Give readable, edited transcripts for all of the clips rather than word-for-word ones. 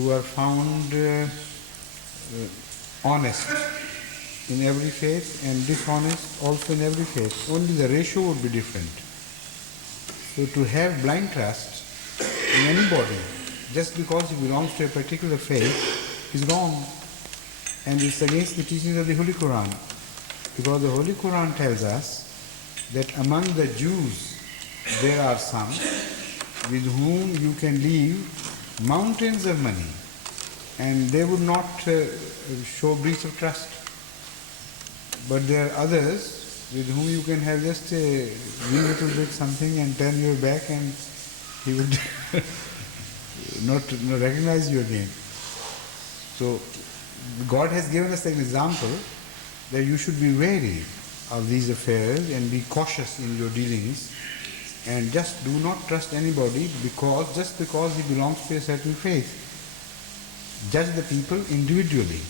who are found honest in every faith and dishonest also in every faith. Only the ratio would be different. So to have blind trust in anybody just because he belongs to a particular faith is wrong, and it's against the teachings of the Holy Quran, because the Holy Quran tells us that among the Jews there are some with whom you can leave mountains of money and they would not show breach of trust. But there are others with whom you can have just a wee little bit something and turn your back and he would not recognize you again. So God has given us an example that you should be wary of these affairs and be cautious in your dealings, and just do not trust anybody just because he belongs to a certain faith. Judge the people individually,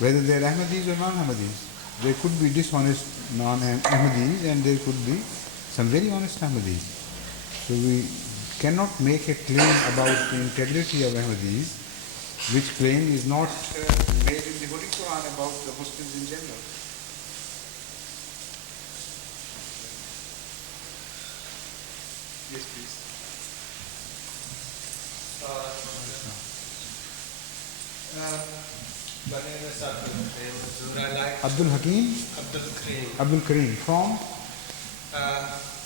whether they are Ahmadis or non-Ahmadis. There could be dishonest non-Ahmadis and there could be some very honest Ahmadis. So we cannot make a claim about the integrity of Ahmadis, which claim is not made in the Holy Quran about the Muslims in general. Yes, please. My name is Abdul Hakim? Abdul Kareem. From?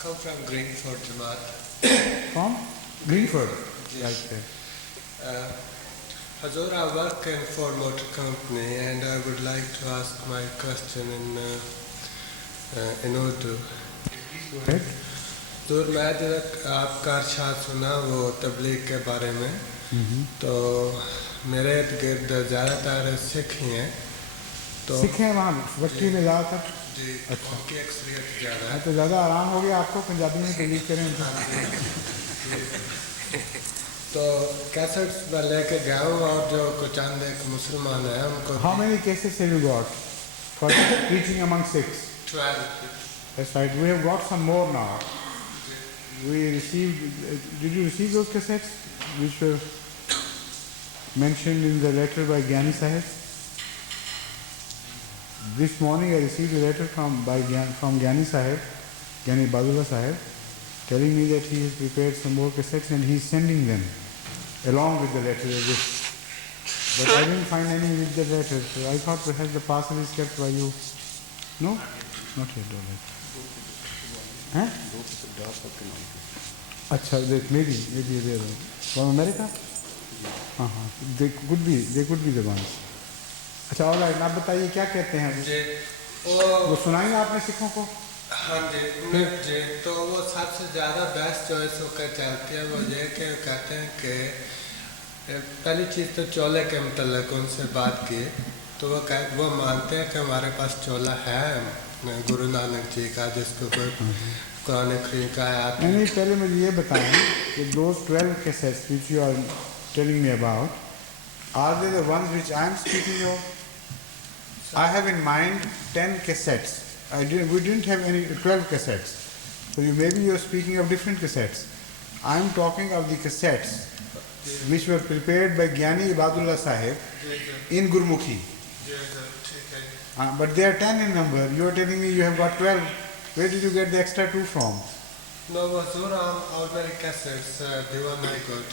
Come from Greenford, Jamaat. From? Greenford? Yes. Hazur, I work in Ford Motor Company and I would like to ask my question in Urdu. Go ahead. Hazur, मैं जब आपका अर्शाद सुना वो तबलीग के बारे में, तो मेरे इर्द गिर्द ज़्यादातर सिख ही हैं। तो सिख हैं वहाँ वक्ती में ज़्यादातर? जी, उनकी अक्सरियत ज़्यादा है। तो ज़्यादा आराम हो गया आपको पंजाबी में तबलीग करें उनको। तो कैसेट्स मैं लेके गया हूँ और जो कुछ चंद एक मुसलमान है उनको। How many cases have you got for preaching among Sikhs? 12. That's right. We have got some more now. We received. Did you receive those cassettes which were mentioned in the letter by Gyani Sahib? This morning I received a letter from Gyani Sahib, Gyani Badullah Sahib, telling me that he has prepared some more cassettes and he is sending them along with the letter of this. But I didn't find any with the letter, so I thought perhaps the parcel is kept by you. No? Not yet, all right. Huh? अच्छा, maybe they are from America? हाँ हाँ, they could be the ones. अच्छा, all right, आप बताइए क्या कहते हैं वो सुनाएंगे आपने सिखों को? हाँ जी, तो वो सबसे ज़्यादा बेस्ट जो इस वक्त चलती है वो ये कि कहते हैं कि पहली चीज़ तो चोले के मतलब उनसे बात की, तो वो मानते हैं कि हमारे पास चोला है गुरु नानक जी का, जिसको कुरान करीम का आयत। नहीं, पहले मुझे ये बताएं कि those 12 cassettes which you are telling me about, are they the ones which I am speaking of? I have in mind 10 cassettes. We didn't have any 12 cassettes. So maybe you are speaking of different cassettes. I am talking of the cassettes which were prepared by Gyani Ibadullah Sahib in Gurmukhi. But they are 10 in number. You are telling me you have got 12. Where did you get the extra 2 from? No, those are ordinary cassettes. The one I got.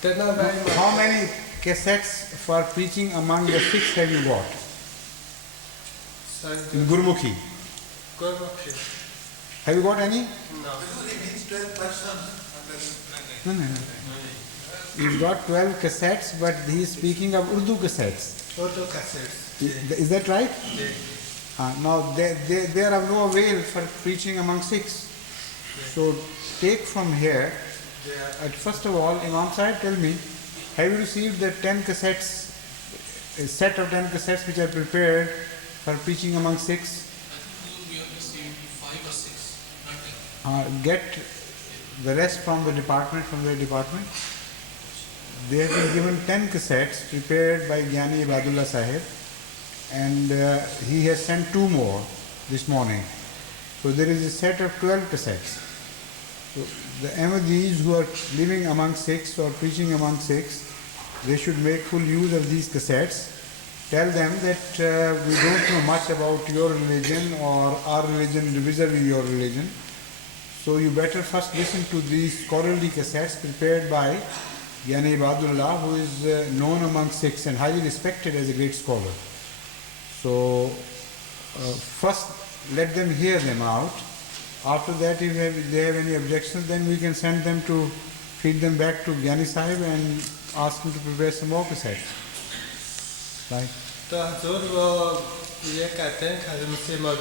They're not very much. How many cassettes for preaching among the Sikhs have you got? In Gurmukhi. Gurmukhi. Have you got any? No. No. He's got 12 cassettes, but he is speaking of Urdu cassettes. Urdu cassettes. Is that right? Yes. Now, they are of no avail for preaching among Sikhs. Yes. So, take from here. First of all, Imam Sahib, tell me, have you received the 10 cassettes, a set of 10 cassettes which are prepared for preaching among Sikhs? We have received 5 or 6. Get the rest from the department, They have been given 10 cassettes prepared by Gyani Ibadullah Sahib, and he has sent 2 more this morning. So there is a set of 12 cassettes. So the Ahmadis who are living among Sikhs or preaching among Sikhs they should make full use of these cassettes. Tell them that we don't know much about your religion or our religion vis-a-vis your religion. So you better first listen to these scholarly cassettes prepared by Yani Ibadullah, who is known among Sikhs and highly respected as a great scholar. So first let them hear them out. After that, if they have any objections, then we can send them to feed them back to Gyani Sahib and ask him to prepare some more cassettes. Right? तो हजूर वो ये कहते हैं कि हज़रत मसीह मौद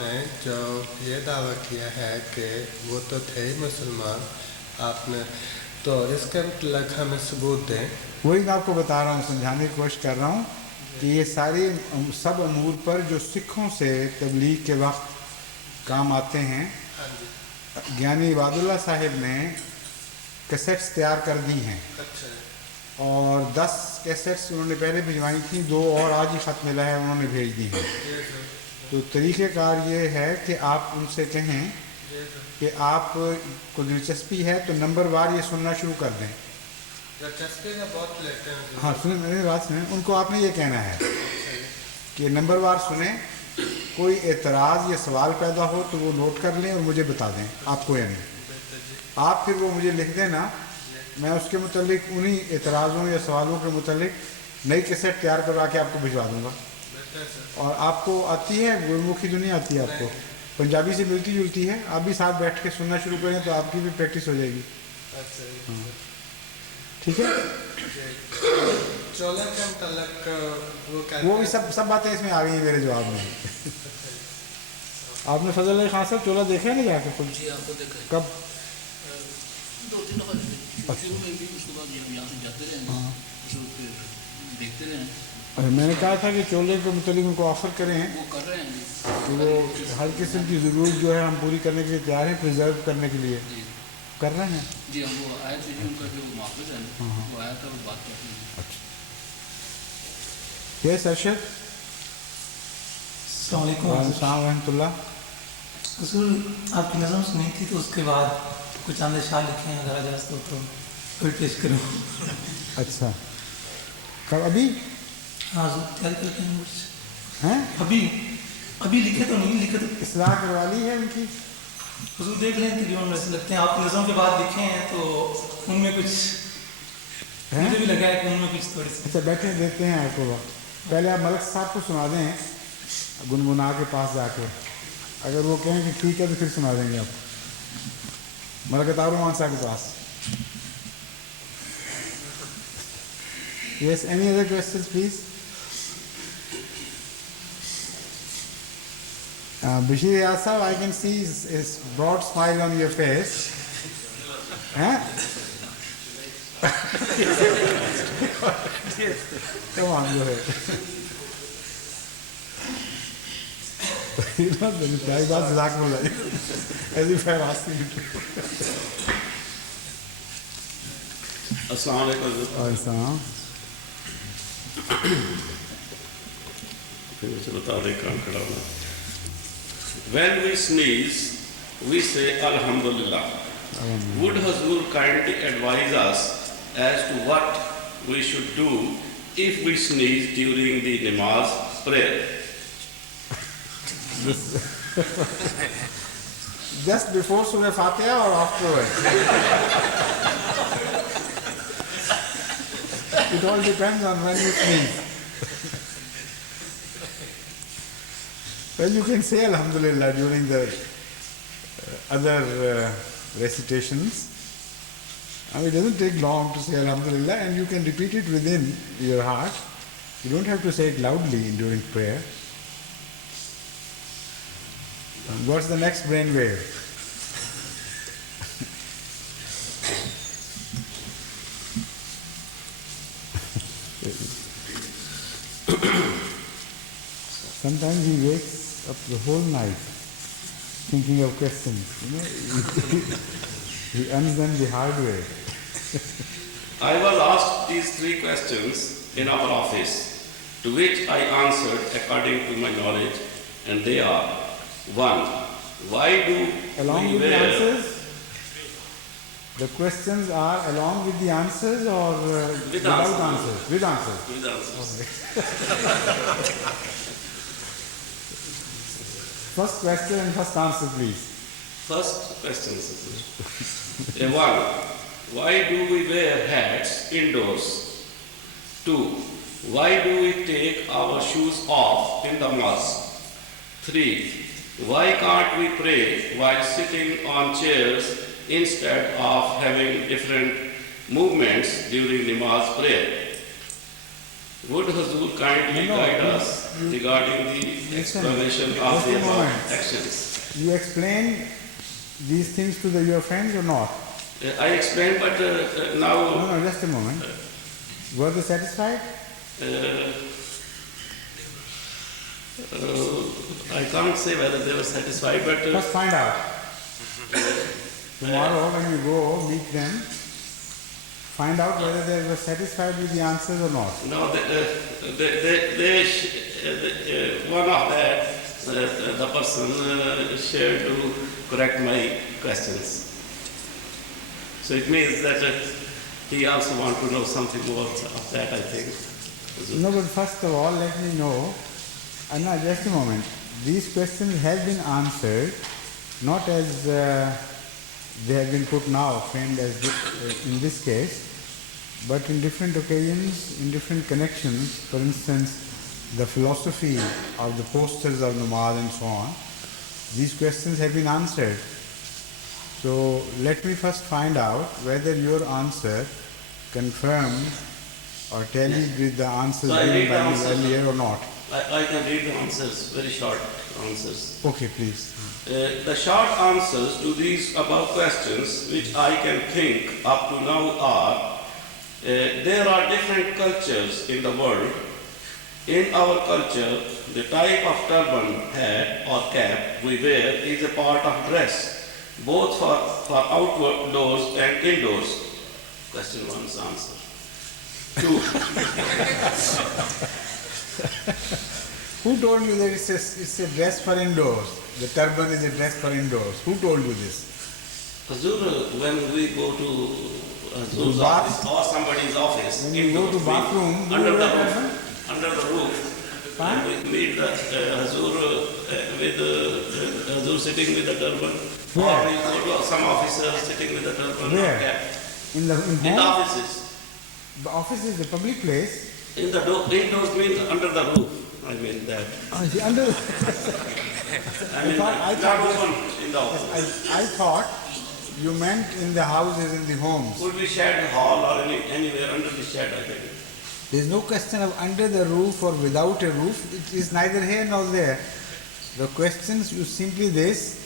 ने जो ये दावा किया है कि वो तो थे ही मुसलमान आपने तो इसके मतलब हमें सबूत दें. वही मैं आपको बता रहा हूँ, समझाने की कोशिश कर रहा हूँ कि ये सारे सब अमूर पर जो सिखों से तबलीग के वक्त काम आते हैं, ज्ञानी इबादुल्लाह साहिब ने कैसेट्स तैयार कर दी हैं. अच्छा. और 10 कैसेट्स उन्होंने पहले भिजवाई थी, 2 और आज ही ख़त मिला है, उन्होंने भेज दी हैं. तो तरीक़ेकार ये है कि आप उनसे कहें कि आप को दिलचस्पी है तो नंबर वार ये सुनना शुरू कर दें. हाँ सुने, मेरी बात सुने. उनको आपने ये कहना है कि नंबर वार सुने, कोई एतराज़ या सवाल पैदा हो तो वो नोट कर लें और मुझे बता दें, आपको या नहीं. आप फिर वो मुझे लिख देना, मैं उसके मुतालिक उन्हीं एतराज़ों या सवालों के मुतालिक नई कैसेट तैयार करवा के आपको भिजवा दूँगा. और आपको आती है गुरमुखी दुनिया, आती है आपको, पंजाबी से मिलती जुलती है. आप भी साथ बैठ के सुनना शुरू करें तो आपकी भी प्रैक्टिस हो जाएगी. हाँ ठीक है. वो भी सब बातें इसमें आ गई हैं मेरे जवाब में. आपने फजल अली खान साहब चोला देखा है ना जाके खुद? जी आपको देखा है. कब? 2-3 दफ़ा शुरू में भी, उसके बाद यहाँ से जाते रहे, फिर देखते रहे. अरे मैंने कहा था कि चोले के मुतालिक उनको ऑफ़र करें, वो कर रहे हैं कि वो हर किस्म की ज़रूरत जो है हम पूरी करने के लिए तैयार हैं, प्रिजर्व करने के लिए कर रहे हैं. जी हम वो आए थे, उनका जो माफिज है वो आया था, वो बात करते हैं. अच्छा. यस अरशद. अस्सलाम वालेकुम. रहमतुल्लाह. हुजूर आपकी नज़म सुनी थी तो उसके बाद कुछ आंदे शाह लिखे हैं, अगर इजाज़त हो तो कोई पेश करूँ. अच्छा. कब? अभी? हाँ हुजूर तैयार करके हैं कुछ हैं? अभी लिखे तो नहीं, लिखे तो इस्लाह करवा ली है उनकी. हुजूर देख लें तकरीबन वैसे लगते हैं. आपकी नज़म के बाद लिखे हैं तो उनमें कुछ मुझे भी लगा है कि उनमें कुछ थोड़ी सी. अच्छा बैठे, देते हैं आपको वक्त. पहले आप मलक साहब को सुना दें गुनगुना के पास जाके, अगर वो कहें कि ठीक है तो फिर सुना देंगे आप मलक तारुमान साहब के पास. Yes, any other questions please? Bashir Yasab, I can see his broad smile on your face. Huh? Come on, go ahead. You know, the reply was Jazakumullah, as if I am asking you to. Assalamu alaikum. When we sneeze, we say Alhamdulillah. Would Hazur kindly advise us as to what we should do if we sneeze during the namaz prayer? Just before Surah Fatiha or afterwards? It all depends on when you sneeze. Well, you can say Alhamdulillah during the other recitations. I mean, it doesn't take long to say Alhamdulillah, and you can repeat it within your heart. You don't have to say it loudly during prayer. And what's the next brainwave? Sometimes he wakes up the whole night thinking of questions. You know, he earns them the hard way. I was asked these 3 questions in our office, to which I answered according to my knowledge, and they are: 1. Why do Along we with the wear... answers, The questions are along with the answers or without answers. answers? With answers. With answers. First question and first answer, please. First question, Satsur. 1. Why do we wear hats indoors? 2. Why do we take our shoes off in the mosque? 3. Why can't we pray while sitting on chairs instead of having different movements during namaz prayer? Would Hazur kindly guide us regarding the explanation of the above actions? You explain these things to your friends or not? I explained, but now No, just a moment. Were they satisfied? I can't say whether they were satisfied, but First find out. Tomorrow when you go meet them, find out whether they were satisfied with the answers or not. no, one of the person shared to correct my questions. So it means that he also want to know something more of that, I think. No, but first of all, let me know. No, just a moment. These questions have been answered, not as they have been put now, framed as in this case, but in different occasions, in different connections. For instance, the philosophy of the posters of namaz and so on. These questions have been answered. So let me first find out whether your answer confirms or tallies with the answers So I given read the by me answers. earlier or not. I can read the answers, very short answers. Okay, please. The short answers to these above questions, which I can think up to now, are there are different cultures in the world. In our culture, the type of turban, hat or cap we wear is a part of dress, both for outdoors and indoors. Question 1's answer. 2. Who told you that it's a dress for indoors? The turban is a dress for indoors. Who told you this? Hazur, when we go to Hazur's bath- office or somebody's office, When you go to indoors, bathroom, do under you the wear roof, turban? under the roof, Fine. and we meet the Hazur with Hazur sitting with the turban, Where? or we go to some officer sitting with the turban or Where? cap. In the In the home? offices. The office is a public place. In the indoors means under the roof. I mean that. Under. I mean I not thought- open in the office. I thought you meant in the houses, in the homes. Could be shed hall or anywhere under the shed, I think. There is no question of under the roof or without a roof. It is neither here nor there. The questions is simply this: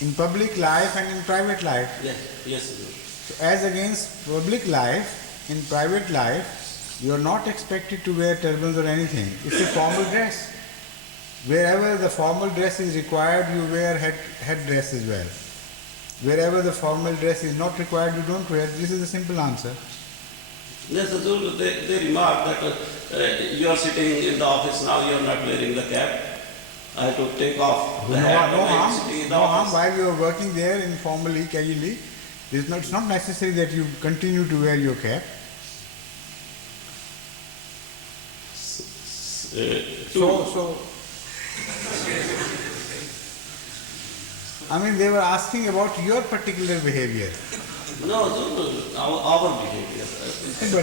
in public life and in private life. Yes, yes, Hazur. So as against public life, in private life, you are not expected to wear turbans or anything. It's a formal dress. Wherever the formal dress is required, you wear head dress as well. Wherever the formal dress is not required, you don't wear. This is a simple answer. Yes, Hazur, they remark that you are sitting in the office now, you are not wearing the cap. I have to take off the No, hat no when I am harm. sitting in the No harm. office. While you are working there informally, casually, it's not necessary that you continue to wear your cap. So, I mean, they were asking about your particular behavior. No, Hazur, our behavior.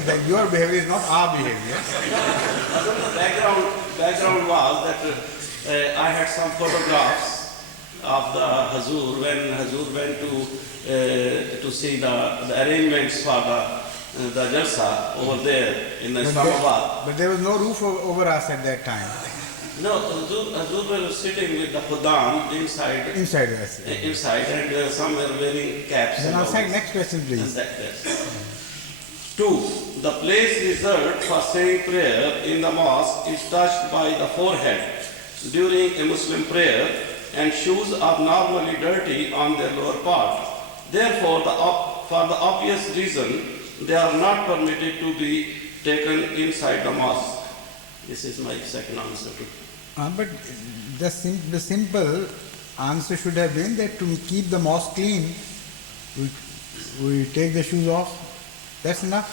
But your behavior is not our behavior. Hazur, the background was that I had some photographs of the Hazur when Hazur went to see the arrangements for the Jalsa over there in Islamabad. But there was no roof over us at that time. No, Hazur was sitting with the Khudam inside, Inside us. and some were wearing caps. Then and I'll all say this. next question, please. Yes. 2. The place reserved for saying prayer in the mosque is touched by the forehead during a Muslim prayer, and shoes are normally dirty on their lower part. Therefore, for the obvious reason, they are not permitted to be taken inside the mosque. This is my second answer to. But the simple answer should have been that to keep the mosque clean, we take the shoes off, that's enough.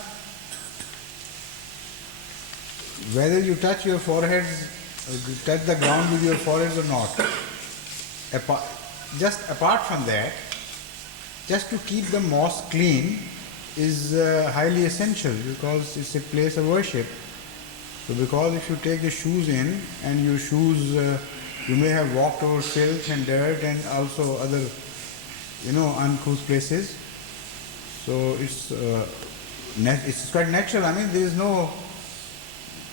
Whether you touch your foreheads, you touch the ground with your foreheads or not, just apart from that, just to keep the mosque clean is highly essential because it's a place of worship. So because if you take the shoes in and your shoes, you may have walked over filth and dirt and also other, uncouth places. So it's quite natural. I mean, there is no.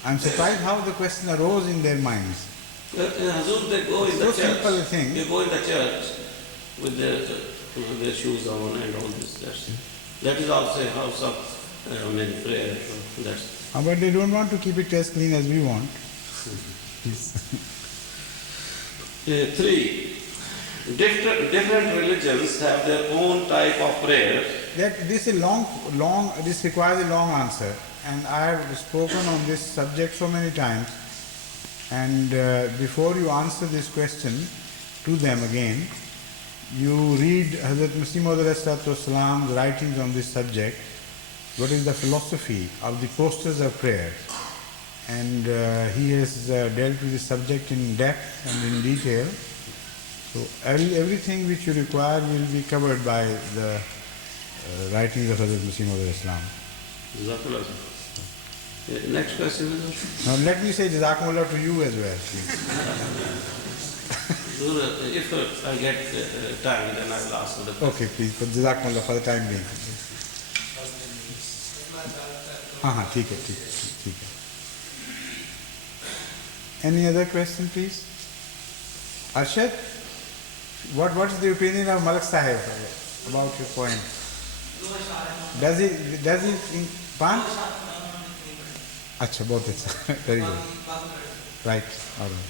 I'm surprised how the question arose in their minds. Hazur, they go in the So church. simple a thing. They go in the church with their shoes on and all this. That is also a house of prayer. But they don't want to keep it as clean as we want. 3. Different religions have their own type of prayer. This requires a long answer, and I have spoken on this subject so many times. And before you answer this question to them again, you read Hazrat Masih Maud writings on this subject. What is the philosophy of the posters of prayer? And he has dealt with the subject in depth and in detail. So everything which you require will be covered by the writings of Hazrat Masih Maud. Next question is. Now let me say Jazakumullah to you as well, please. If I get time, then I will ask the question. Okay, please, but Jazakumullah for the time being. ठीक है. Any other question, please? Arshad, what is the opinion of Malik Sahib about your point? Does he pan? अच्छा, बहुत अच्छा, very good. Right, all right.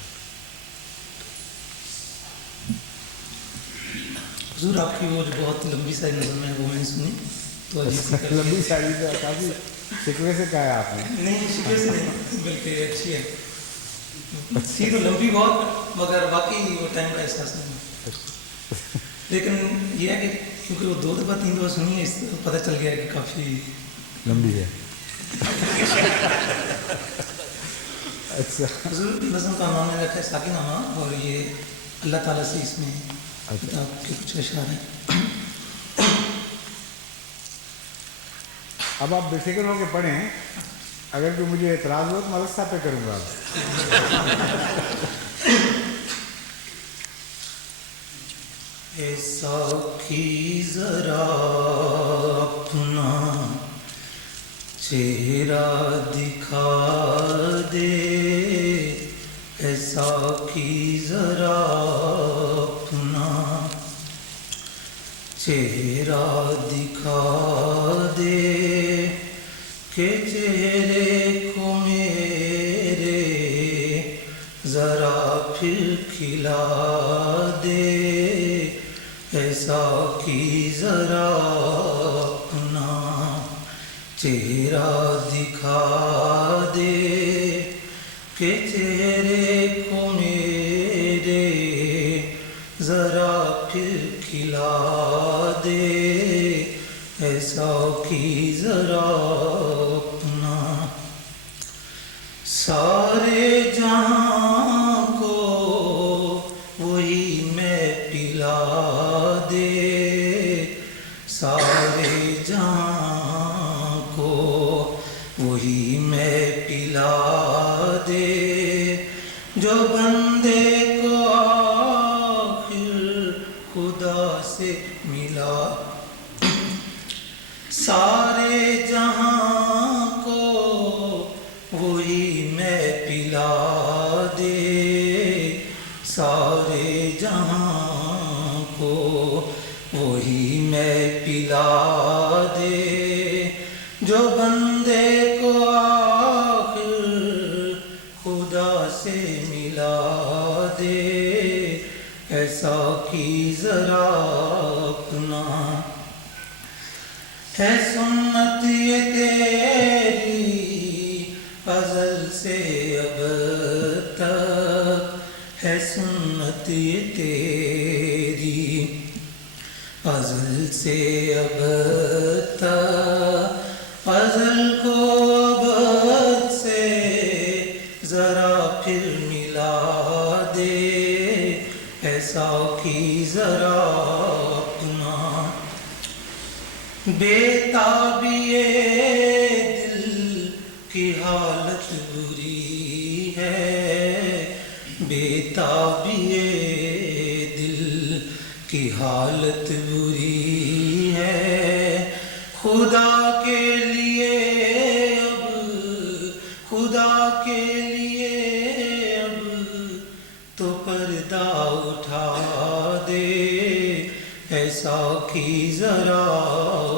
हुजूर आपकी वो जो बहुत लंबी सारी नज़म है वो मैंने सुनी तो लंबी सारी तो काफी शिकवे से कहा है आपने. नहीं, शिकवे से नहीं, बल्कि अच्छी है. थी तो लंबी बहुत, मगर बाकी वो टाइम का एहसास नहीं. लेकिन ये है कि क्योंकि वो 2 दफ़ा 3 दफ़ा सुनी है, इससे पता चल गया कि काफ़ी लंबी है. अच्छा. नज़म का नाम रखा है साकिनामा, और ये अल्लाह ताला से इसमें किताब के कुछ अशआर हैं. अब आप बेफिक्र होकर पढ़ें. अगर कोई मुझे एतराज़ हो तो मैं मदरसा पे करूँगा. ऐसा की जरा अपना चेहरा दिखा दे, ऐसा की जरा अपना चेहरा दिखा दे कि चेहरे को मेरे जरा फिर खिला दे, ऐसा की जरा अपना चेहरा दिखा दे कि चेहरे को मेरे जरा फिर खिला दे, ऐसा की जरा अपना. सारे जहां को वही मैं पिला दे, सारे जहां को वही मैं पिला दे, जो बंदे को आखिर खुदा से मिला. सारे जहां को वही मैं पिला दे, सारे जहां को वही मैं पिला दे, जो बंदे को आखिर खुदा से मिला दे, ऐसा की जरा अपना. है सुन्नत ये तेरी अज़ल से अब तक, है सुन्नत ये तेरी अज़ल से अब बेताबिए दिल की हालत बुरी है, बेताबिए दिल की हालत बुरी है। खुदा के लिए अब, खुदा के लिए अब तो पर्दा उठा दे, ऐसा कि जरा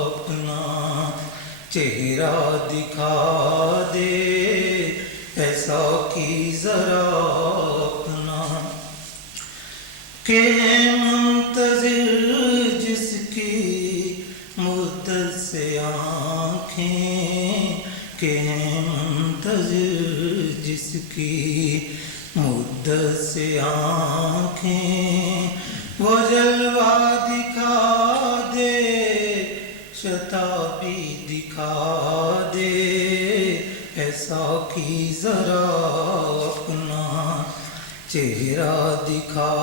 अपना चेहरा दिखा दे, ऐसा कि जरा अपना के मुंतज़िर जिसकी मुद्दत से आँखें, के मुंतज़िर जिसकी मुद्दत से आँखें, वो जलवा दिखा दे, शताबी दिखा दे, ऐसा कि जरा अपना चेहरा दिखा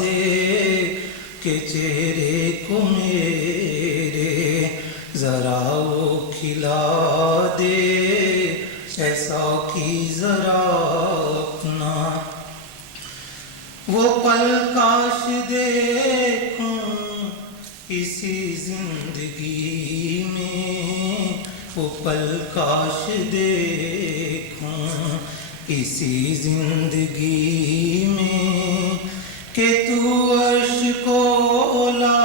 दे, कि चेहरे को मेरे जरा वो खिला दे, ऐसा कि जरा अपना वो पल काश देखूं इसी जिंदगी में, वो पल काश देखूं इसी जिंदगी में, कि तू अर्श को ला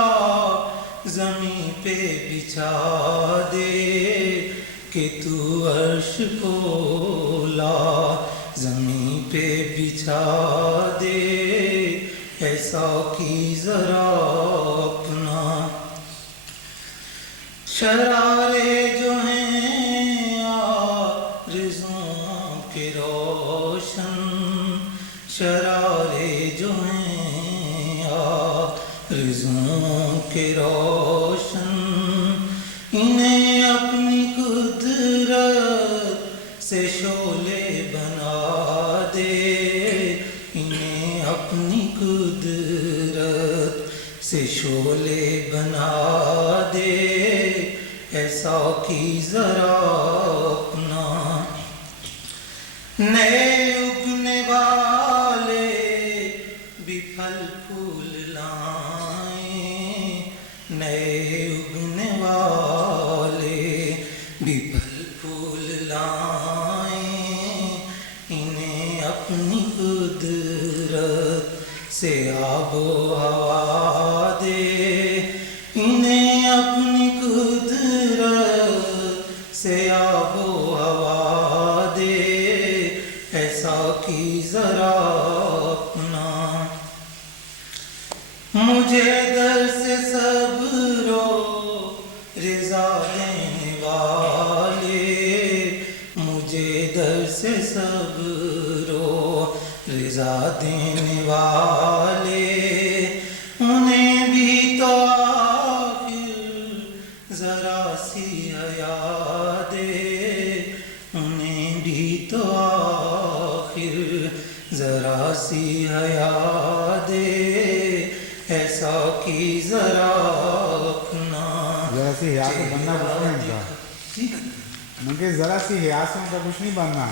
ज़मीं पे बिछा दे, कि तू अर्श को ला ज़मीं पे बिछा दे, ऐसा कि जरा अपना शरारे जो हैं आरज़ुओं के रोशन, शरारे जो हैं आरज़ुओं के रोशन, इन्हें अपनी कुदरत से शोले बना दे, इन्हें अपनी कुदरत से शोले बना दे, ऐसा कि जरा अपना नए उगने वाले भी फल फूल लाएं, नए उगने वाले भी फल फूल लाएं, इन्हें अपनी कुदरत से आबो हवा दे, इन्हें अपनी कुदरत से आबो हवा दे, ऐसा कि जरा अपना मुझे दर से सब्रो रिज़ा देने वाले, मुझे दर से सब्रो रिज़ा देने वाले, उन्हें भी तो आखिर जरा सी हया दे, उन्हें भी तो आखिर जरा सी हया दे, ऐसा कि जरा अपना जरा सी हया से बनना कुछ नहीं उनका, उनके जरा सी हया से उनका कुछ नहीं बनना।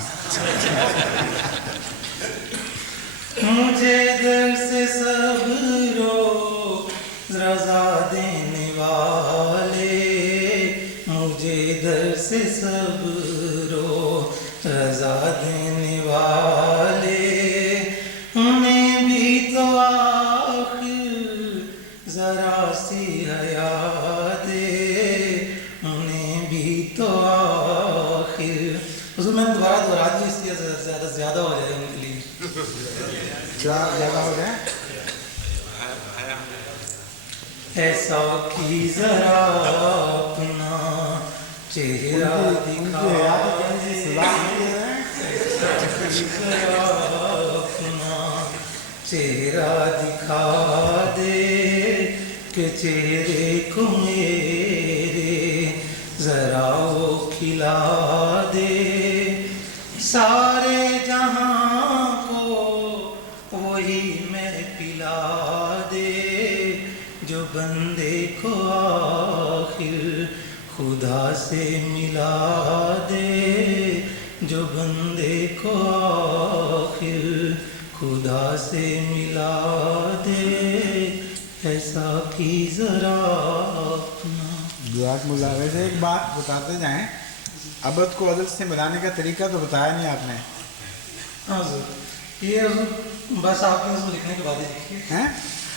मुझे दर से सब्रो रज़ा देने वाले, मुझे दर से सब्रो रज़ा देने वाले, उन्हें भी तो आखिर जरा सी हया दे, उन्हें भी तो आखिर। हुज़ूर मैंने दोबारा दोहरा दी इसलिए ज़्यादा हो जाए उनके लिए। क्या ज़्यादा हो जाए? ऐसा कि जरा अपना चेहरा दिखा दे, जरा अपना चेहरा दिखा दे, कि चेहरे को मेरे जरा वो खिला दे, सारे जहां को वही मैं पिला दे, जो बंदे को आखिर سے ملا دے جو بندے کو آخر خدا سے ملا دے ایسا کی ذرا اپنا. جزاک اللہ. ویسے ایک بات بتاتے جائیں, ابد کو ازل سے ملانے کا طریقہ تو بتایا نہیں آپ نے. ہاں حضور, یہ حضور بس آپ نے نظم لکھنے کے بعد ہی لکھی ہے. ہیں؟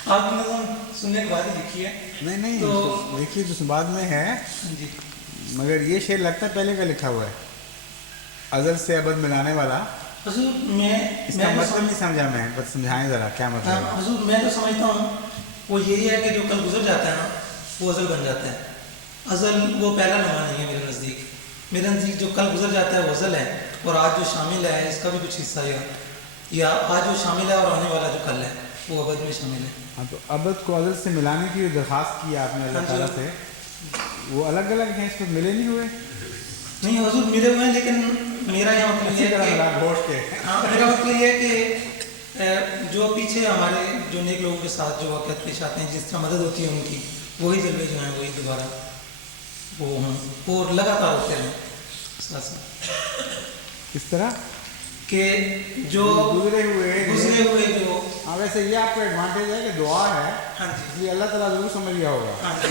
آپ نے نظم سننے کے بعد ہی لکھی ہے. نہیں تو دیکھیے تو بعد میں ہے, جی مگر یہ شعر لگتا ہے پہلے کا لکھا ہوا ہے, ازل سے ابد ملانے والا. حضور اس کا مطلب نہیں سمجھا میں, بس سمجھائیں ذرا کیا مطلب ہے. حضور میں تو سمجھتا ہوں وہ یہی ہے کہ جو کل گزر جاتا ہے نا وہ ازل بن جاتا ہے. ازل وہ پہلا لمحہ نہیں ہے میرے نزدیک. میرے نزدیک جو کل گزر جاتا ہے وہ ازل ہے, اور آج جو شامل ہے اس کا بھی کچھ حصہ ہے, یا آج جو شامل ہے اور آنے والا جو کل ہے وہ ابد میں شامل ہے. ہاں, تو ابد کو ازل سے ملانے کی جو درخواست کی آپ نے اللہ تعالیٰ سے, وہ الگ الگ ہیں, اس میں ملے نہیں ہوئے. نہیں حضور ملے ہوئے ہیں, لیکن میرا یہاں مطلب یہ ہے کہ گھوش کے میرا مطلب یہ ہے کہ جو پیچھے ہمارے جو نیک لوگوں کے ساتھ جو واقعات پیش آتے ہیں, جس طرح مدد ہوتی ہے ان کی, وہی جلوے جو ہیں وہی دوبارہ وہ ہوں اور لگاتار ہوتے ہیں. اس طرح کہ جو گزرے ہوئے جو ہاں, ویسے یہ آپ کا ایڈوانٹیج ہے کہ دعا ہے, ہاں جی اس لیے اللہ تعالیٰ ضرور سمجھ گیا ہوگا. ہاں جی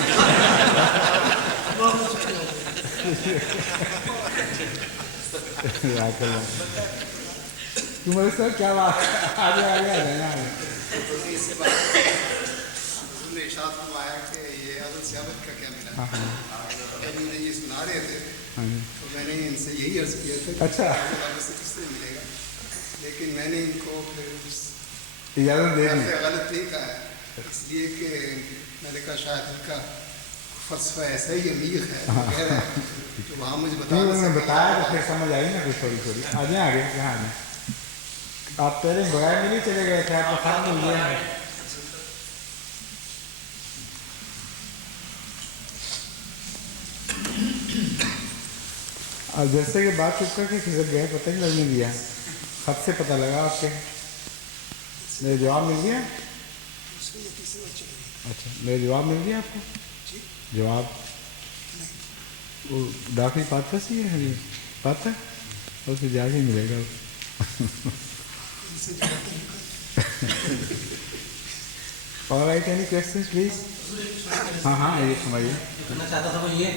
بہت شکریہ. تمہارے سر کیا بات, آگے آگے آ جائیں آگے. حضور نے ارشاد فرمایا کہ یہ ازل سے ابد کا کیا ملا. جب مجھے یہ سنا رہے تھے تو میں نے ان سے یہی عرض کیا تھا کہ اچھا ابد سے کس سے ملے گا, لیکن میں نے ان کو پھر اس اجازت دے دی. غلط نہیں کہا ہے, اس لیے کہ میں نے کہا شاید ان کا فلسفہ ایسا ہی عمیق ہے وغیرہ ہے, تو وہاں مجھے بتایا تو پھر سمجھ آئی نا کچھ تھوڑی تھوڑی. آ جائیں آگے کہاں آگے. آپ پہلے بغیر میں نہیں چلے گئے تھے, آپ کا خاتم ہو گیا. اور جیسے کہ بات چپ کر کے کھسک گئے, پتہ نہیں لگنے دیا, خط سے پتہ لگا آپ کے. میرے جواب مل گیا. اچھا میرے جواب مل گیا آپ کو. جواب وہ ڈاکٹری پاتا سی ہے, پاتا اور پھر جا کے ملے گا. اور آئی اینی کوشچنس پلیز. ہاں ہاں یہ سمجھیے. کرنا چاہتا تھا وہ یہ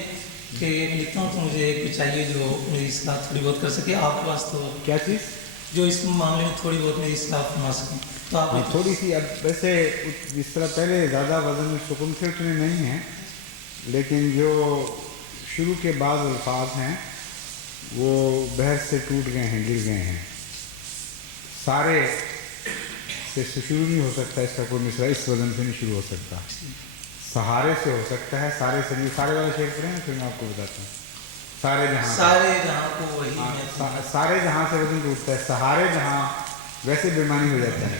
کہ لکھتا ہوں تو مجھے کوئی چاہیے جو میری اصلاح تھوڑی بہت کر سکے. آپ کے پاس تو کیا چیز جو اس معاملے میں تھوڑی بہت میری اصلاح فرما سکیں, تو آپ تھوڑی سی. اب ویسے جس طرح پہلے زیادہ وزن میں سکون تھے اتنے نہیں ہیں, لیکن جو شروع کے بعض الفاظ ہیں وہ بحث سے ٹوٹ گئے ہیں, گر گئے ہیں. سارے سے شروع نہیں ہو سکتا, اس کا کوئی مصرع اس وزن سے نہیں شروع ہو سکتا. سہارے سے ہو سکتا ہے, سارے سے نہیں. سارے والا شعر پڑھیں پھر میں آپ کو بتاتا ہوں. سارے جہاں کو وہی سارے جہاں سے وزن ٹوٹتا ہے, سہارے جہاں ویسے بےمانی ہو جاتا ہے.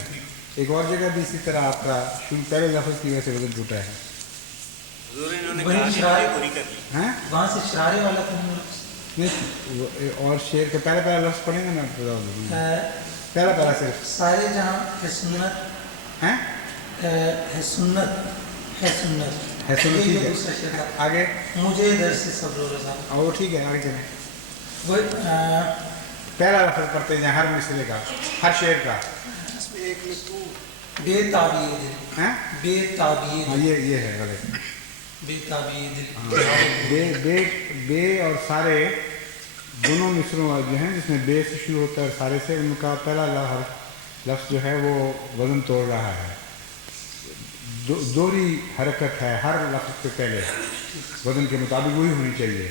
ایک اور جگہ بھی اسی طرح آپ کا شروع پہلے لفظ کی وجہ سے وزن ٹوٹا ہے. وہاں سے شرارے والا نہیں, اور شعر کا پہلا لفظ پڑھیں گے نا, آپ بتا دوں. پہلا صرف سارے جہاں ہے سنت ہے سنت ہے سنت ہے سنت. ٹھیک ہے آگے. مجھے در سے صبر و رضا. وہ ٹھیک ہے آگے چلیں. وہ پہلا لفظ پڑھتے ہیں ہر مصرے کا, ہر شعر کا. اس میں ایک میں تو بے تابیہ دل, بے تابیہ دل, یہ ہے غلط. بے تابیہ دل, بے اور سارے دونوں مصروں جو ہیں جس میں بے سے شروع ہوتا ہے اور سارے سے, ان کا پہلا لفظ جو ہے وہ وزن توڑ رہا ہے. دوہری حرکت ہے ہر لفظ کے پہلے, وزن کے مطابق وہی ہونی چاہیے.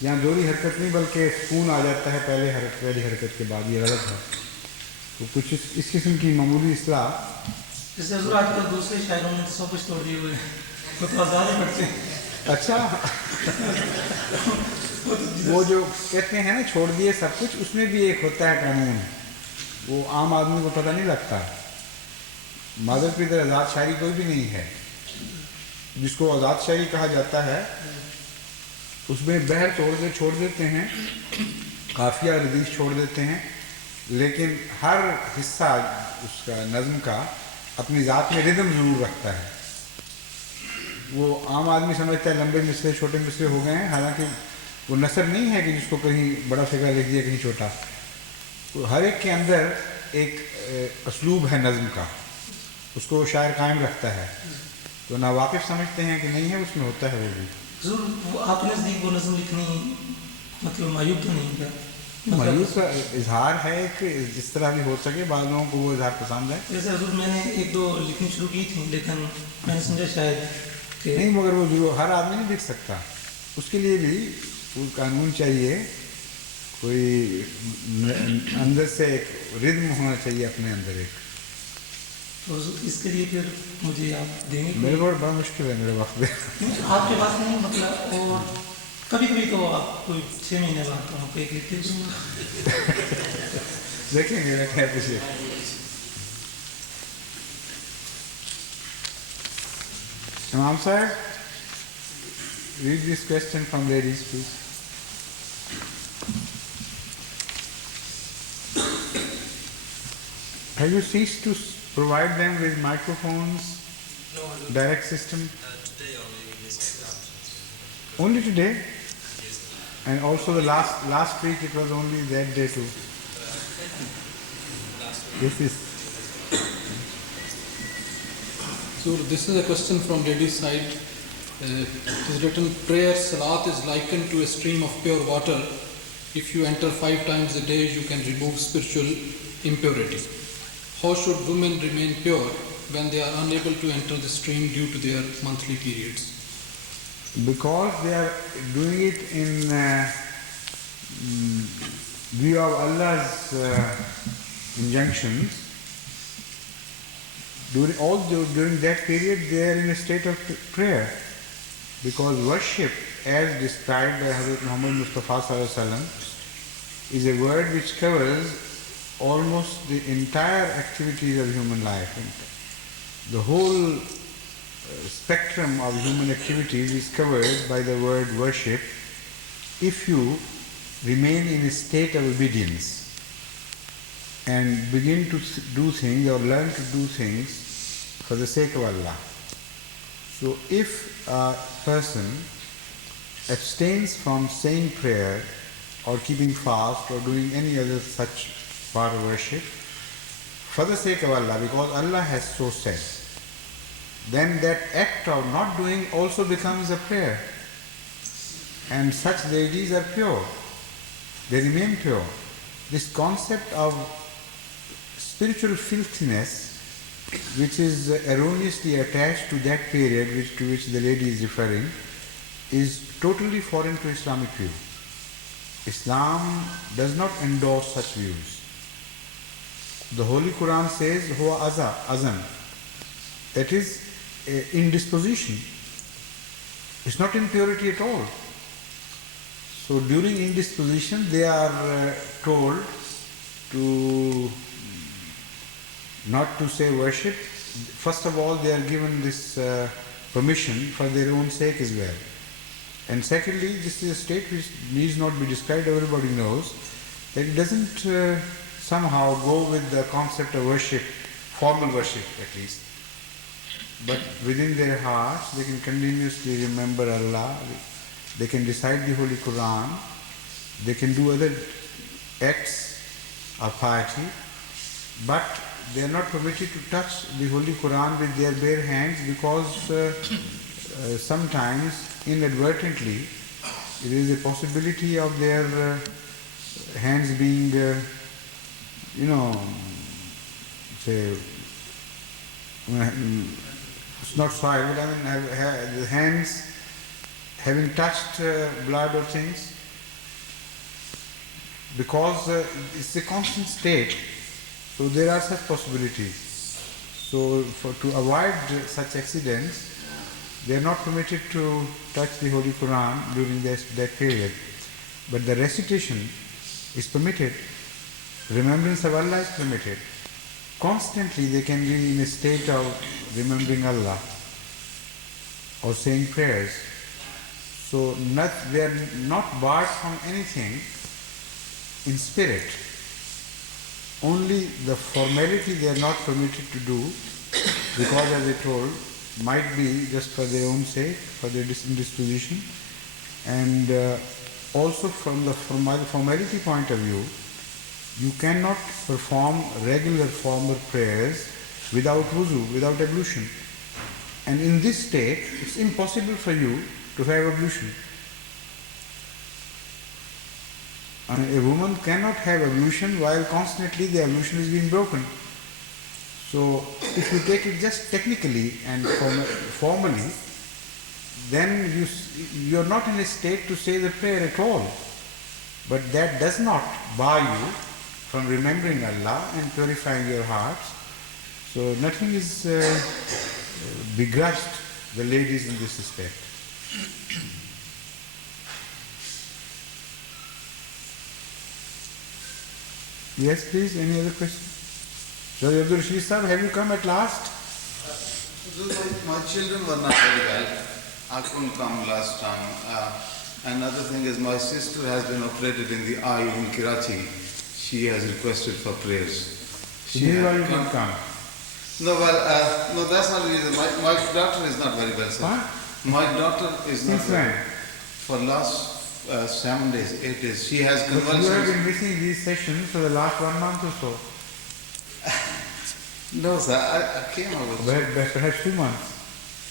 یہاں دوہری حرکت نہیں بلکہ سکون آ جاتا ہے پہلی حرکت کے بعد, یہ غلط ہے. تو کچھ اس قسم کی معمولی اصلاح. جیسے حضور آج کل دوسرے شاعروں نے تو سب کچھ توڑ دیے ہوئے ہیں, وہ تو آزاد کرتے ہیں. اچھا وہ جو کہتے ہیں نا چھوڑ دیے سب کچھ, اس میں بھی ایک ہوتا ہے قانون, وہ عام آدمی کو پتہ نہیں لگتا. معذرت کی طرح آزاد شاعری کوئی بھی نہیں ہے. جس کو آزاد شاعری کہا جاتا ہے اس میں بحر چھوڑ دیتے ہیں, قافیہ ردیف چھوڑ دیتے ہیں, لیکن ہر حصہ اس کا نظم کا اپنی ذات میں ردم ضرور رکھتا ہے. وہ عام آدمی سمجھتا ہے لمبے مصرے چھوٹے مصرے ہو گئے ہیں, حالانکہ वो नसर नहीं है कि जिसको कहीं बड़ा फिगर लिख दिया कहीं छोटा, तो हर एक के अंदर एक असलूब है नज़्म का, उसको वो शायर कायम रखता है। तो ना वाकिफ़ समझते हैं कि नहीं है, उसमें होता है वो भी। ज़रूर वो आपके नज़दीक वो नज़म लिखनी मतलब मायूब तो नहीं क्या? मायूस का इजहार है कि जिस तरह भी हो सके, बाद लोगों को वो इजहार पसंद है। जैसे हजूर मैंने एक दो लिखनी शुरू की थी, लेकिन मैंने समझा शायद कि नहीं, मगर वो जो हर आदमी नहीं लिख सकता, उसके लिए भी वो कानून चाहिए, कोई अंदर से एक रिद्म होना चाहिए अपने अंदर एक। तो इसके लिए फिर मुझे आप देंगे मेरे को बड़ा मुश्किल है मेरे वक्त में। आपके पास नहीं मतलब, और कभी कभी तो आप कोई 6 महीने बाद तो आपको एक लिखते दूँगा। देखेंगे मैं क्या पीछे। Imam sahib, read this question from ladies, please. Have you ceased to provide them with microphones, No, direct system? today only we missed it out. Only today? Yes. And also the last week it was only that day too. This is So this is a question from ladies' side. It is written, prayer salat is likened to a stream of pure water. If you enter 5 times a day, you can remove spiritual impurity. How should women remain pure when they are unable to enter the stream due to their monthly periods? because they are doing it in view of Allah's injunctions. During that period they are in a state of prayer, because worship as described by Hazrat Muhammad Mustafa Sallallahu Alaihi Wasallam is a word which covers almost the entire activities of human life. The whole spectrum of human activities is covered by the word worship if you remain in a state of obedience and begin to do things or learn to do things for the sake of Allah. So if a person abstains from saying prayer or keeping fast or doing any other such part of worship for the sake of Allah, because Allah has so said, then that act of not doing also becomes a prayer. And such ladies are pure. They remain pure. This concept of spiritual filthiness, which is erroneously attached to that period to which the lady is referring, is totally foreign to Islamic view. Islam does not endorse such views. The Holy Quran says, Huwa azan. That is indisposition. It's not impurity at all. So during indisposition they are told to not to say worship. First of all, they are given this permission for their own sake as well. And secondly, this is a state which needs not be described. Everybody knows that it doesn't somehow go with the concept of worship, formal worship at least. But within their hearts, they can continuously remember Allah. They can recite the Holy Quran. They can do other acts of piety, but they are not permitted to touch the Holy Quran with their bare hands, because sometimes inadvertently there is a possibility of their hands being, say, it's not soil, but I mean the hands having touched blood or things, because it's a constant state. So there are such possibilities. So to avoid such accidents, they are not permitted to touch the Holy Quran during that period. But the recitation is permitted. Remembrance of Allah is permitted. Constantly they can be in a state of remembering Allah or saying prayers. So they are not barred from anything in spirit. Only the formality they are not permitted to do, because as I told, might be just for their own sake, for their indisposition, and also from the formality point of view, you cannot perform regular formal prayers without wuzu, without ablution. And in this state, it's impossible for you to have ablution. And a woman cannot have ablution while constantly the ablution is being broken. So, if you take it just technically and formally, then you are not in a state to say the prayer at all. But that does not bar you from remembering Allah and purifying your hearts. So nothing is begrudged the ladies in this respect. Yes, please. Any other question? So, Abdul Rashid Sahib, have you come at last? My children were not very well. I couldn't come last time. Another thing is my sister has been operated in the eye in Karachi. She has requested for prayers. So this is why you can't come. No, well, no, that's not the reason. My daughter is not very well, sir. What? My daughter is not Since well. when? For last 7 days, 8 days. She has But you have convulsions. been missing these sessions for the last 1 month or so. No, sir, I came over. Perhaps 2 months.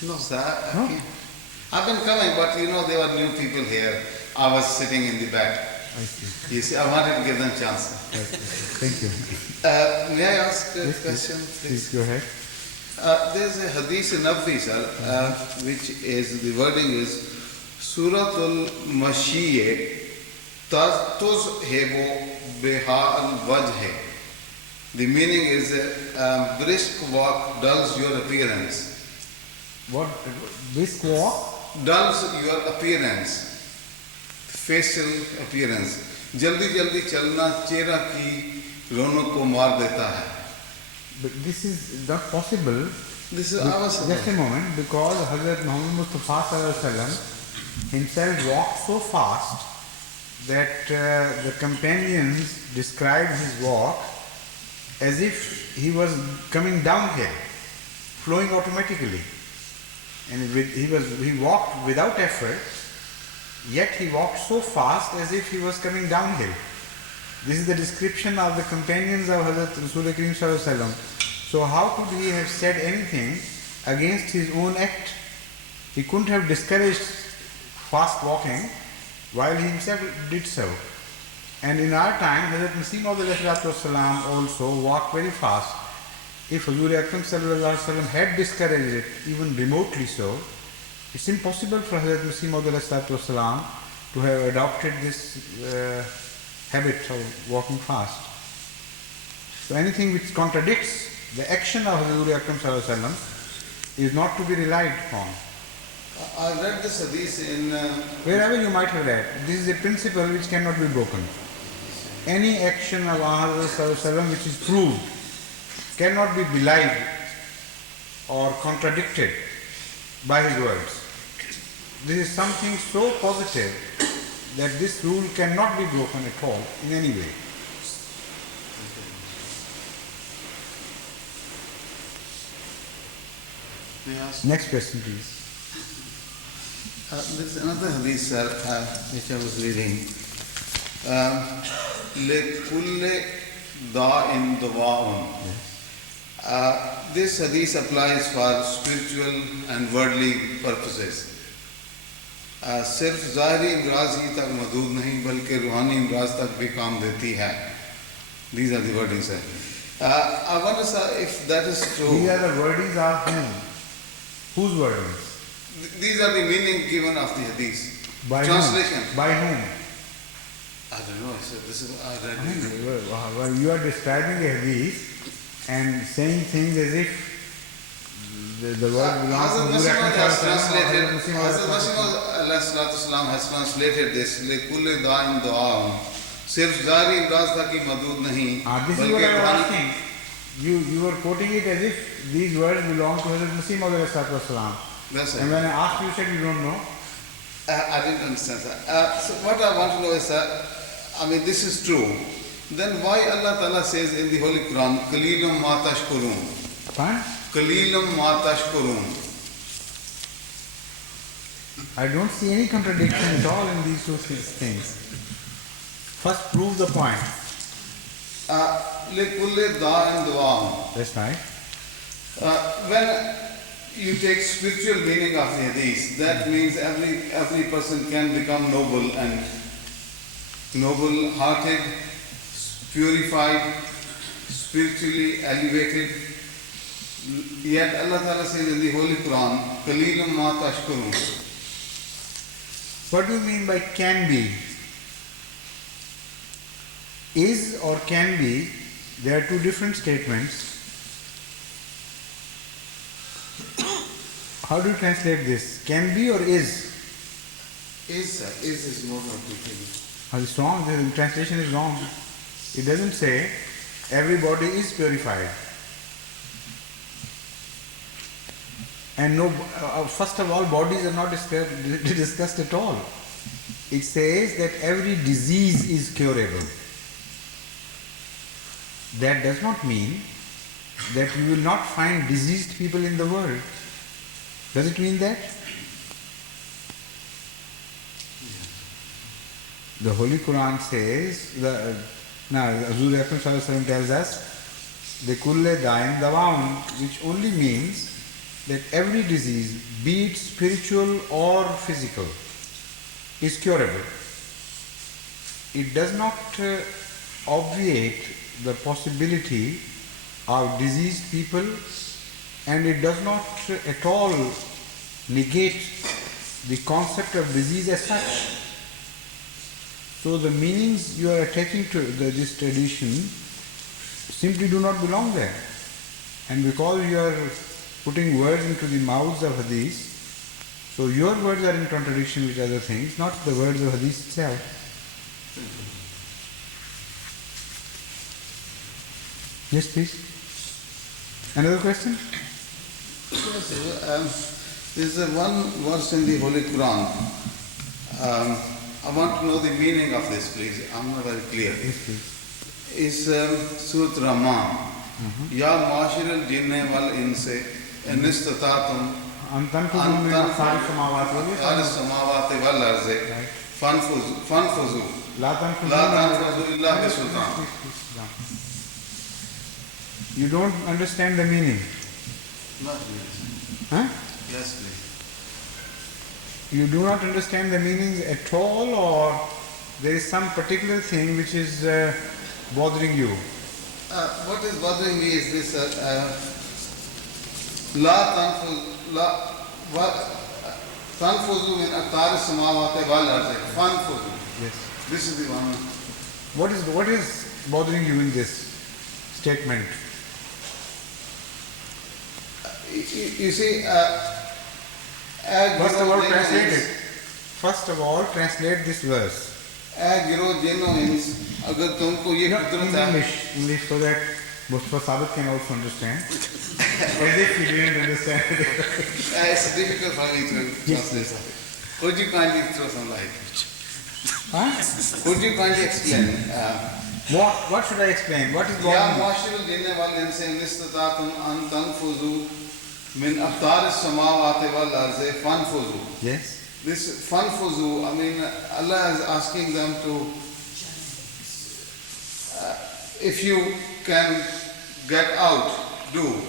No, sir, I No? came. I've been coming, but you know, there were new people here. I was sitting in the back. I see. You see, I wanted to give them a chance. Okay. Thank you. May I ask a Yes, question, please please? go ahead. There's a hadith in Nabi, sir, which is, the wording is, Suratul Mashiye Tuz Hebo Beha al Wajhe. The meaning is, brisk walk dulls your appearance. What? Brisk walk? Dulls your appearance. Facial appearance. जल्दी जल्दी चलना चेहरा की रौनक को मार देता है. But this is not possible. This is our Just a moment, because Hazrat Muhammad Mustafa Sallallahu Alaihi Wasallam himself walked so fast that the companions described his walk as if he was coming downhill, flowing automatically. And he walked without effort, yet he walked so fast as if he was coming downhill. This is the description of the companions of Hazrat Rasul Kareem Sallallahu Alaihi Wasallam. So how could he have said anything against his own act? He couldn't have discouraged fast walking while he himself did so. And in our time, Hazrat Masih Maud also walked very fast. If Hazur Akram Sallallahu Alaihi Wasallam had discouraged it, even remotely so, it's impossible for Hazrat Masih Maud to have adopted this habit of walking fast. So anything which contradicts the action of Hazur Akram Sallallahu Alaihi Wasallam is not to be relied upon. I read this hadith in... Wherever you might have read, this is a principle which cannot be broken. Any action of Hazrat Sallallahu Alaihi Wasallam which is proved cannot be belied or contradicted by his words. This is something so positive that this rule cannot be broken at all in any way. May I ask? Next question, please. There's another hadith, sir, which I was reading. لِكُلِّ دَاءٍ دَوَاءٌ. This hadith applies for spiritual and worldly purposes. सिर्फ ज़ाहिरी इमराज ही तक महदूद नहीं बल्कि रूहानी इमराज तक भी काम देती है. These are the wordings, sir. I wonder, sir, if that is true. These are the wordings of whom? Whose wordings? These are the meaning given of the hadith. By Translation. whom? By whom? I don't know, sir. This is I read. Well, you are describing a hadith and saying things as if the word belongs to Hazrat Hazrat Masih has translated this. لِكُلِّ دَاءٍ دَعَاءٌ. सिर्फ ज़ाहिरी इमराज तक ही महदूद नहीं This is what I was asking. You were quoting it as if these words belong to Hazrat Masih Maud. That's it. And when I asked you, you said you don't know. I didn't understand, sir. So what I want to know is, sir, I mean, this is true. Then why Allah Ta'ala says in the Holy Quran, Qalilum ma tashkurun? Fine? Qalilum ma tashkurun. I don't see any contradiction at all in these two things. First, prove the point. لِكُلِّ دَاءٍ دَوَاءٌ. That's right. When you take spiritual meaning of the hadith, that means every person can become noble and noble-hearted, purified, spiritually elevated. Yet Allah Ta'ala says in the Holy Quran, قَلِيلٌ مَا تَشْكُرُونَ. What do you mean by can be? Is or can be, there are two different statements. How do you translate this? Can be or is? Is more of the thing. It's wrong. The translation is wrong. It doesn't say everybody is purified. And no, first of all, bodies are not discussed at all. It says that every disease is curable. That does not mean that you will not find diseased people in the world. Does it mean that? The Holy Quran says, now Hazur Akram Sallallahu Alaihi Wasallam tells us, the kulle daim dawaun, which only means that every disease, be it spiritual or physical, is curable. It does not obviate the possibility of diseased people, and it does not at all negate the concept of disease as such. So the meanings you are attaching to this tradition simply do not belong there. And because you are putting words into the mouths of hadith, so your words are in contradiction with other things, not the words of hadith itself. Yes, please. Another question? Yes, there is one verse in the Holy Quran. I want to know the meaning of this, please. I'm not very clear. Yes, please. It's Surah Rahman. Ya ma'ashir al-jinni wal insi in istatatum an tanfuzu samawati wal arzi fanfuzu la tanfuzu illa bi sultan. You don't understand the meaning. Not really. Huh? Yes, please. You do not understand the meanings at all, or there is some particular thing which is bothering you? What is bothering me is this La tanfuzu min aqtar samawati wal ardi fanfuzu. Yes. This is the one. What is bothering you in this statement? You see, First of all, translate this verse. In English, so that Mustafa Sabit can also understand. As if he didn't understand it. It's difficult for me to translate. Could you kindly throw some light? Huh? Could you kindly explain? What should I explain? What is Ya bothering you? ma'ashirul jinni wal insi in istatatum an tanfuzu min aqtar samawati wal ardi fanfuzu. Yes. This fanfuzu, I mean, Allah is asking them to, if you can get out, do.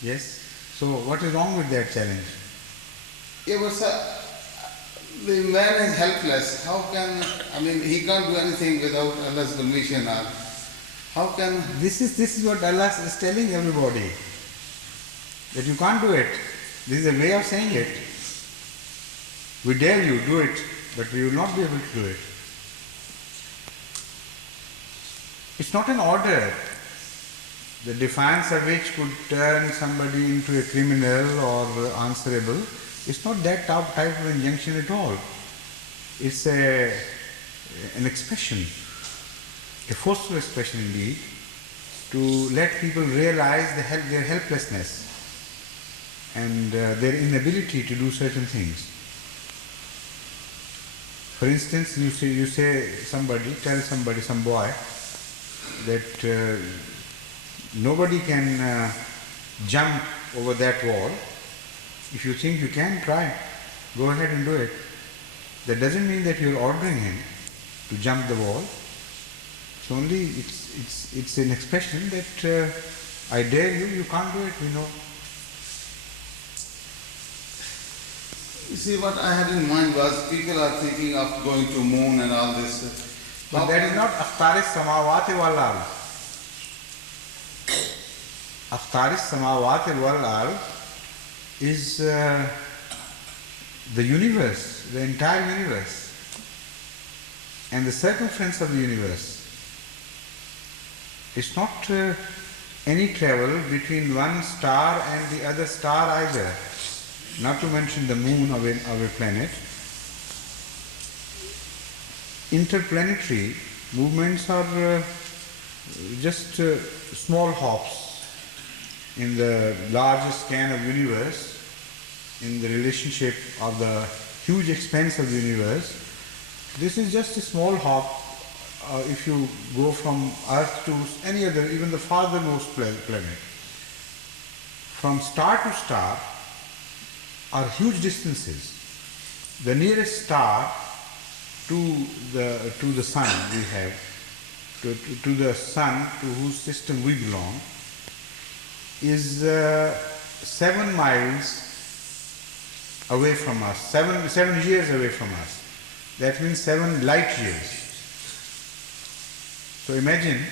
Yes. So what is wrong with that challenge? Yeah, but the man is helpless. How can, I mean, he can't do anything without Allah's permission. How can... This is what Allah is telling everybody. That you can't do it. This is a way of saying it. We dare you, do it, but we will not be able to do it. It's not an order, the defiance of which could turn somebody into a criminal or answerable. It's not that type of injunction at all. It's an expression, a forceful expression indeed, to let people realize their helplessness and their inability to do certain things. For instance, you say tell somebody, some boy, that nobody can jump over that wall. If you think you can, try. go ahead and do it. That doesn't mean that you're ordering him to jump the wall. It's only, it's an expression that I dare you, you can't do it, we know. You see, what I had in mind was people are thinking of going to moon and all this. But that is not Akhtaris Samawati wal Ard. Akhtaris Samawati wal Ard is the universe, the entire universe, and the circumference of the universe. It's not any travel between one star and the other star either, not to mention the moon of our planet. Interplanetary movements are just small hops in the larger scan of the universe, in the relationship of the huge expanse of the universe. This is just a small hop if you go from Earth to any other, even the farthermost planet. From star to star are huge distances. The nearest star to the sun we have, to the sun to whose system we belong, is 7 miles away from us, 7 years away from us. That means 7 light years. So imagine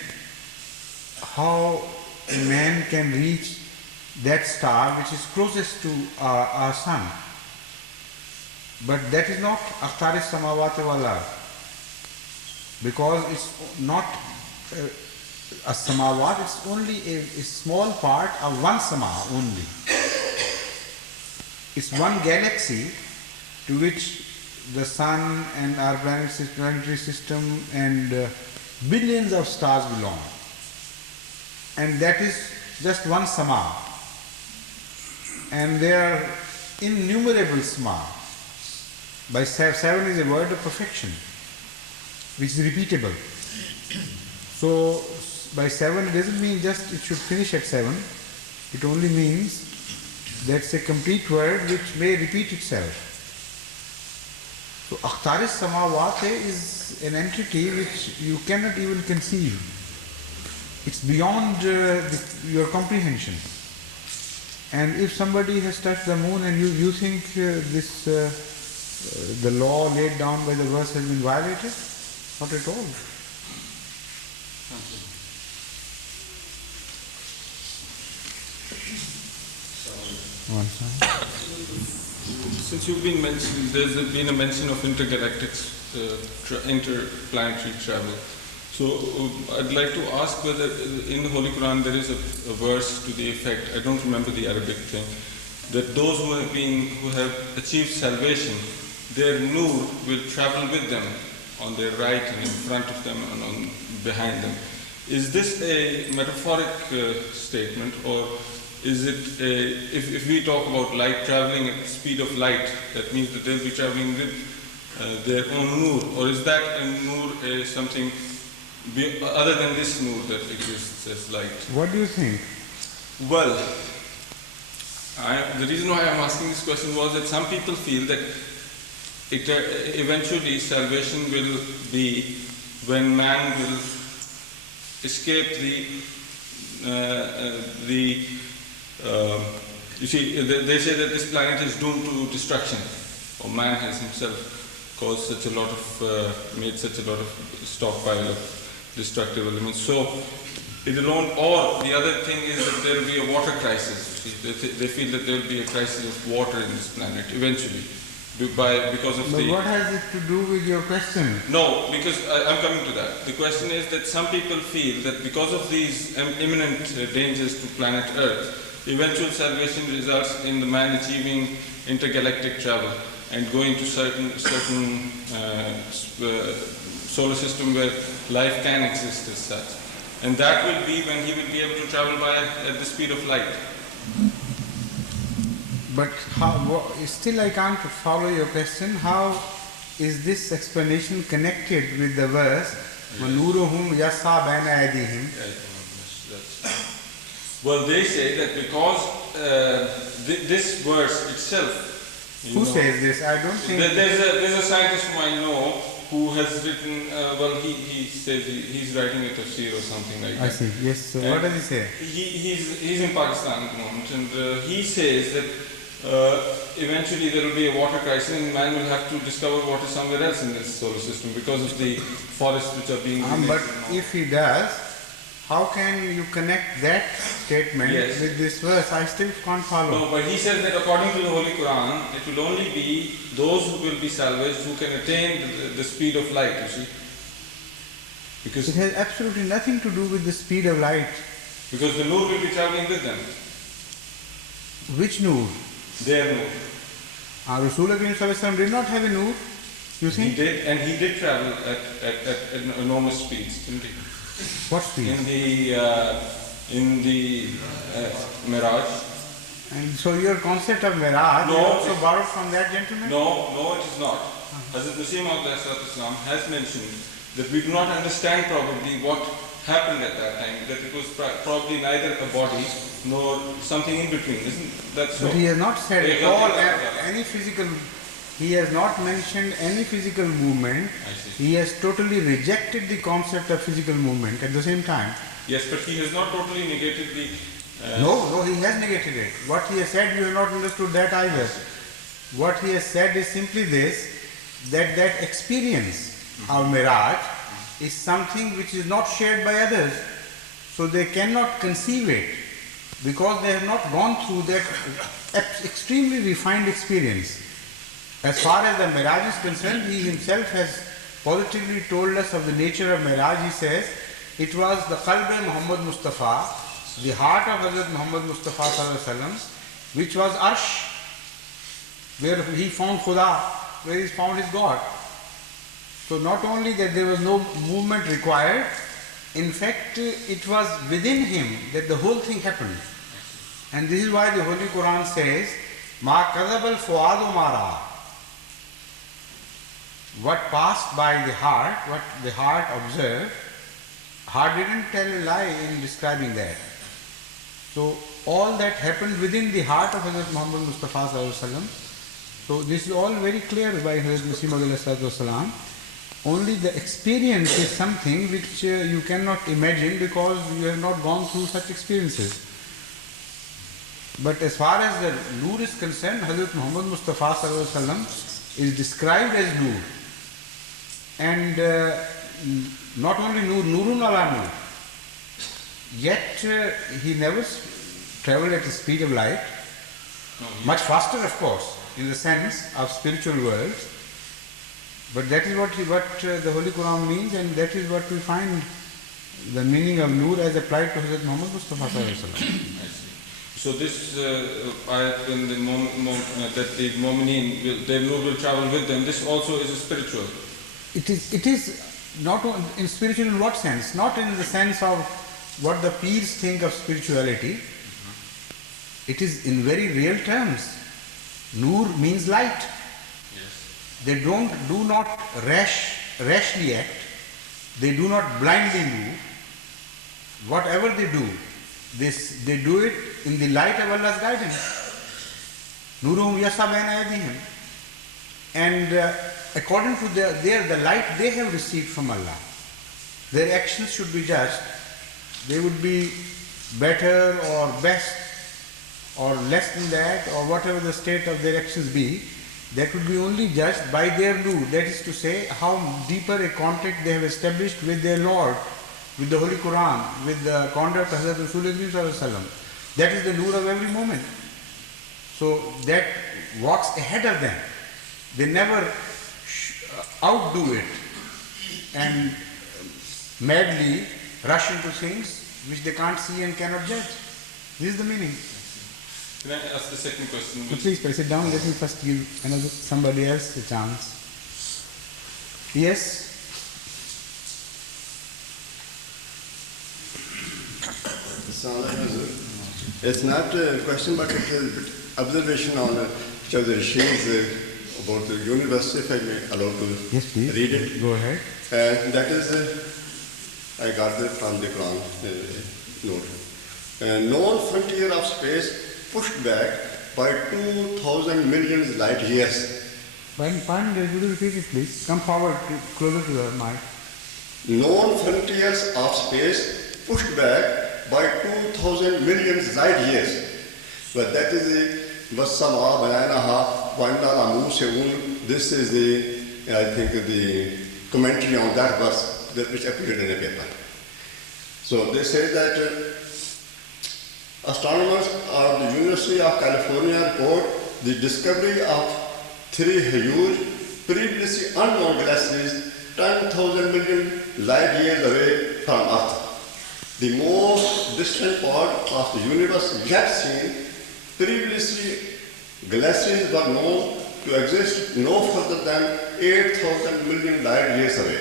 how a man can reach that star which is closest to our sun. But that is not Akhtaris Samawati wal Ard, because it's not a Samawat, it's only a small part of one Sama only. It's one galaxy to which the sun and our planetary system and billions of stars belong. And that is just one Sama. And there are innumerable Sama. By 7 is a word of perfection, which is repeatable. So by 7 doesn't mean just it should finish at 7. It only means that's a complete word which may repeat itself. So Akhtaris Samawati is an entity which you cannot even conceive. It's beyond your comprehension. And if somebody has touched the moon and you think the law laid down by the verse has been violated, not at all. Since you've been mentioned, there's been a mention of intergalactic, interplanetary travel. So I'd like to ask whether in the Holy Quran there is a verse to the effect, I don't remember the Arabic thing, that those who have achieved salvation, their nur will travel with them on their right and in front of them and behind them. Is this a metaphoric statement, or is it if we talk about light traveling at the speed of light, that means that they'll be traveling with their own nur, or is that a nur something other than this nur that exists as light? What do you think? Well, the reason why I'm asking this question was that some people feel that eventually salvation will be when man will escape you see, they say that this planet is doomed to destruction, or man has himself caused such a lot of, made such a lot of stockpile of destructive elements. So it alone, or the other thing is that there will be a water crisis. They feel that there will be a crisis of water in this planet eventually, because of But what has it to do with your question? No, because I'm coming to that. The question is that some people feel that because of these imminent dangers to planet Earth, eventual salvation results in the man achieving intergalactic travel and going to certain solar system where life can exist as such. And that will be when he will be able to travel at the speed of light. But still I can't follow your question. How is this explanation connected with the verse وَنُورُهُمْ يَسْعَى بَيْنَ أَيْدِيهِمْ? Well, they say that because this verse itself You Who know. says this? I don't think. There's a scientist whom I know who has written, he says he's writing a tafsir or something like that. I see. Yes. So what does he say? He's in Pakistan at the moment, and he says that eventually there will be a water crisis and man will have to discover water somewhere else in this solar system because of the forests which are being But if he does, how can you connect that statement Yes. with this verse? I still can't follow. No, but he says that according to the Holy Quran, it will only be those who will be salvaged who can attain the speed of light, you see. Because It has absolutely nothing to do with the speed of light. Because the Nur will be traveling with them. Which Noor? Their Nur. Rasul Akram Sallallahu Alaihi Wasallam did not have a Noor. You He see? did, and he did travel at enormous speeds, didn't he? What speed? In the Mirage. And so your concept of Miraj No, is also it- borrowed from that gentleman? No, it is not. Hazrat Masih Islam has mentioned that we do not understand probably what happened at that time, that it was probably neither a body nor something in between, isn't that so? But he has not said Yeah, at all yeah. any physical, he has not mentioned any physical movement. I see. He has totally rejected the concept of physical movement at the same time. Yes, but he has not totally negated the... No, he has negated it. What he has said, you have not understood that either. What he has said is simply this, that experience of Miraj is something which is not shared by others. So they cannot conceive it because they have not gone through that extremely refined experience. As far as the Miraj is concerned, he himself has positively told us of the nature of Miraj. He says, it was the Qalb-e Muhammad Mustafa, the heart of Hazrat Muhammad Mustafa Sallallahu Alaihi Wasallam, which was Arsh, where he found Khuda, where he found his God. So not only that there was no movement required, in fact it was within him that the whole thing happened. And this is why the Holy Quran says, Ma kadhab al-fuadu mara. What passed by the heart, what the heart observed, heart didn't tell a lie in describing that. So all that happened within the heart of Hazrat Muhammad Mustafa Sallallahu Alaihi Wasallam. So this is all very clear by Hazrat Masih Maud. Only the experience is something which you cannot imagine because you have not gone through such experiences. But as far as the Noor is concerned, Hazrat Muhammad Mustafa Sallallahu Alaihi Wasallam is described as Noor. And not only Noor, Nurun ala Noor. Yet he never traveled at the speed of light, much faster of course, in the sense of spiritual worlds. But that is what the Holy Quran means, and that is what we find the meaning of Noor as applied to Hazrat Muhammad Mustafa Sallallahu Alaihi Wasallam. So this ayat when that the Mu'mineen, their Nur will travel with them, this also is a spiritual. It is not in spiritual in what sense? Not in the sense of what the peers think of spirituality. It is in very real terms. Noor means light. They do not rashly act. They do not blindly move. Whatever they do, they do it in the light of Allah's guidance. Nuruhum yasa baina aydihim. And according to the light they have received from Allah, their actions should be judged. They would be better or best or less than that, or whatever the state of their actions be, that would be only judged by their Noor. That is to say, how deeper a contact they have established with their Lord, with the Holy Quran, with the conduct of Hazrat Rasulullah. That is the Noor of every moment. So that walks ahead of them. They never outdo it and madly rush into things which they can't see and cannot judge. This is the meaning. Can I ask the second question? So please sit down. Let me first give somebody else a chance. Yes. It's not a question, but it is observation on which of the Rishis about the universe, if I may allow to Yes, please. read it. Go ahead. That is, I got that from the Quran note. No one frontier of space pushed back by 2,000 million light years. Pardon, would you repeat it, please? Come forward, closer to the mic. Known frontiers of space pushed back by 2,000 million light years. But that is the Vassama Bananaha Vandala Museun. This is the, I think, the commentary on that verse which appeared in a paper. So they say that astronomers of the University of California report the discovery of 3 huge, previously unknown galaxies 10,000 million light years away from Earth. The most distant part of the universe yet seen. Previously, galaxies were known to exist no further than 8,000 million light years away.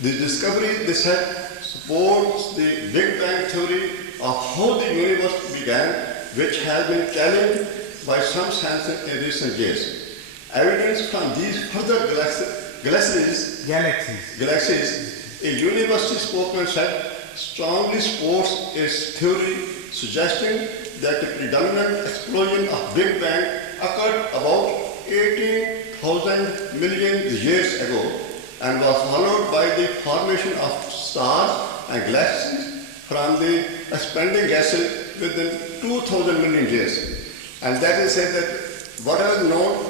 The discovery, they said, supports the Big Bang theory of how the universe began, which has been challenged by some scientists in recent years. Evidence from these further galaxies, a university spokesman said, strongly supports its theory, suggesting that the predominant explosion of Big Bang occurred about 18,000 million years ago and was followed by the formation of stars and galaxies from the expanding gases within 2,000 million years. And that is said that whatever is known,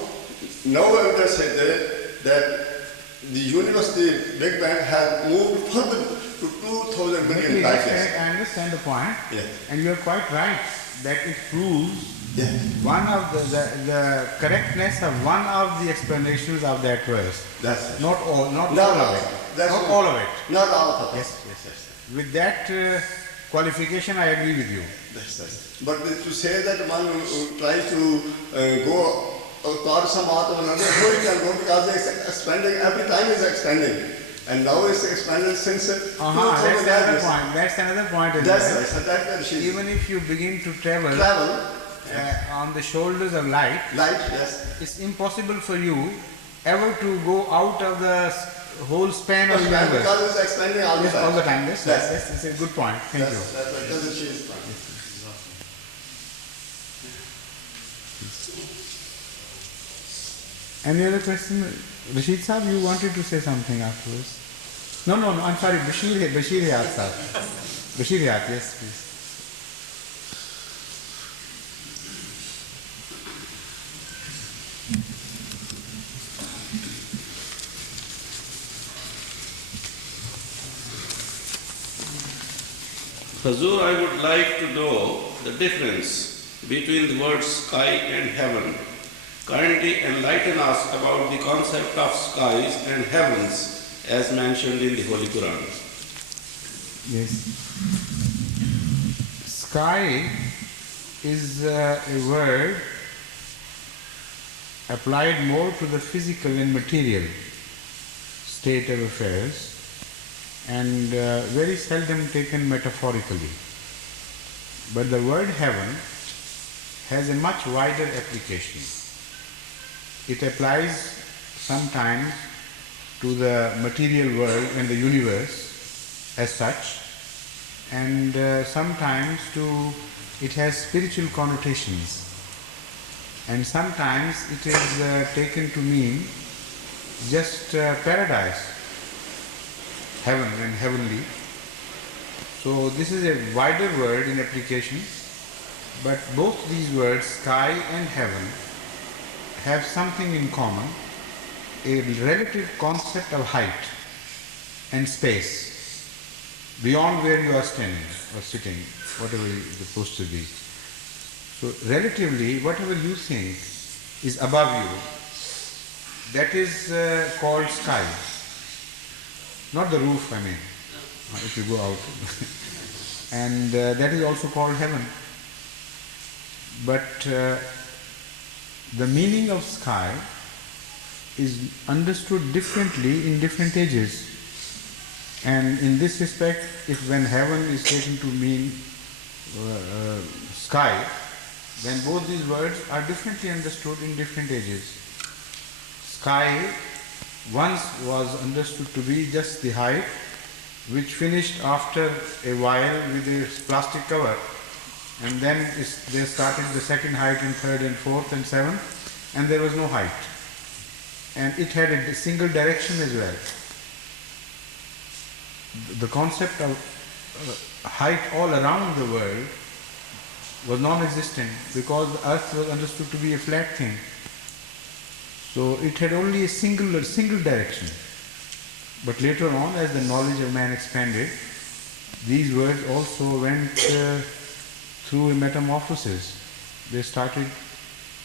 no evidence said that the universe, the Big Bang, has moved further to 2,000 million light years. I understand the point, Yes. and you are quite right that it proves one of the correctness of one of the explanations of that verse. That's it. Not all, not No, all no, of it. that's Not it. all of it. Not all of it. Yes. With that qualification, I agree with you. That's right. But to say that one tries to go towards some art or another, no, it can go because it's expanding, every time it's expanding. And now it's expanded since That's another point. That's another point. That's right. So that's even if you begin to travel on the shoulders of light, yes. it's impossible for you ever to go out of the whole span of the universe. Because it's expanding all the Yes, time. all the time. That's a good point. Thank you. That's right. That's a change point. Any other question? Rashid Saab, you wanted to say something afterwards? No, I'm sorry, Bashir Hayat Saab. Bashir Hayat, yes, please. Hazur, I would like to know the difference between the words sky and heaven. Kindly enlighten us about the concept of skies and heavens as mentioned in the Holy Quran. Yes. Sky is a word applied more to the physical and material state of affairs and very seldom taken metaphorically. But the word heaven has a much wider application. It applies sometimes to the material world and the universe as such, and sometimes it has spiritual connotations, and sometimes it is taken to mean just paradise, heaven and heavenly. So this is a wider word in application, but both these words, sky and heaven, have something in common, a relative concept of height and space beyond where you are standing or sitting, whatever it is supposed to be. So relatively, whatever you think is above you, that is called sky. Not the roof, I mean, if you go out. And that is also called heaven. But the meaning of sky is understood differently in different ages. And in this respect, when heaven is taken to mean sky, then both these words are differently understood in different ages. Sky once was understood to be just the height, which finished after a while with a plastic cover, and then they started the second height in third and fourth and seventh, and there was no height. And it had a single direction as well. The concept of height all around the world was non-existent because the earth was understood to be a flat thing. So it had only a single direction. But later on, as the knowledge of man expanded, these words also went through a metamorphosis. They started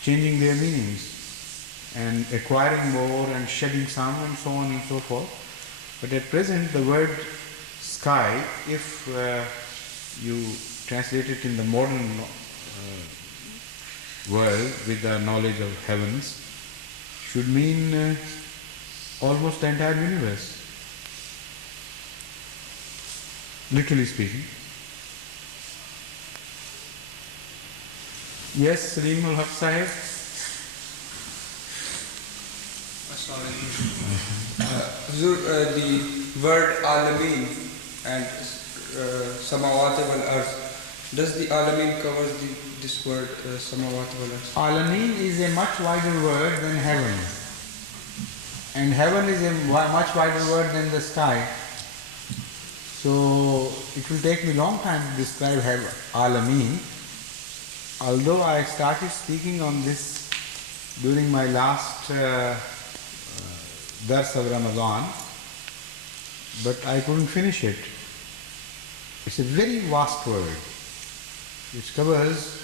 changing their meanings and acquiring more and shedding some and so on and so forth. But at present, the word sky, if you translate it in the modern world with the knowledge of heavens, should mean almost the entire universe, literally speaking. Yes, Salim ul Haq Sahib? Huzur, the word Alameen and Samawat wal Arz, does the Alameen cover this word Samawat wal Arz? Alameen is a much wider word than heaven. And heaven is a much wider word than the sky. So it will take me a long time to describe Alameen. Although I started speaking on this during my last Dars of Ramadan, but I couldn't finish it. It's a very vast word which covers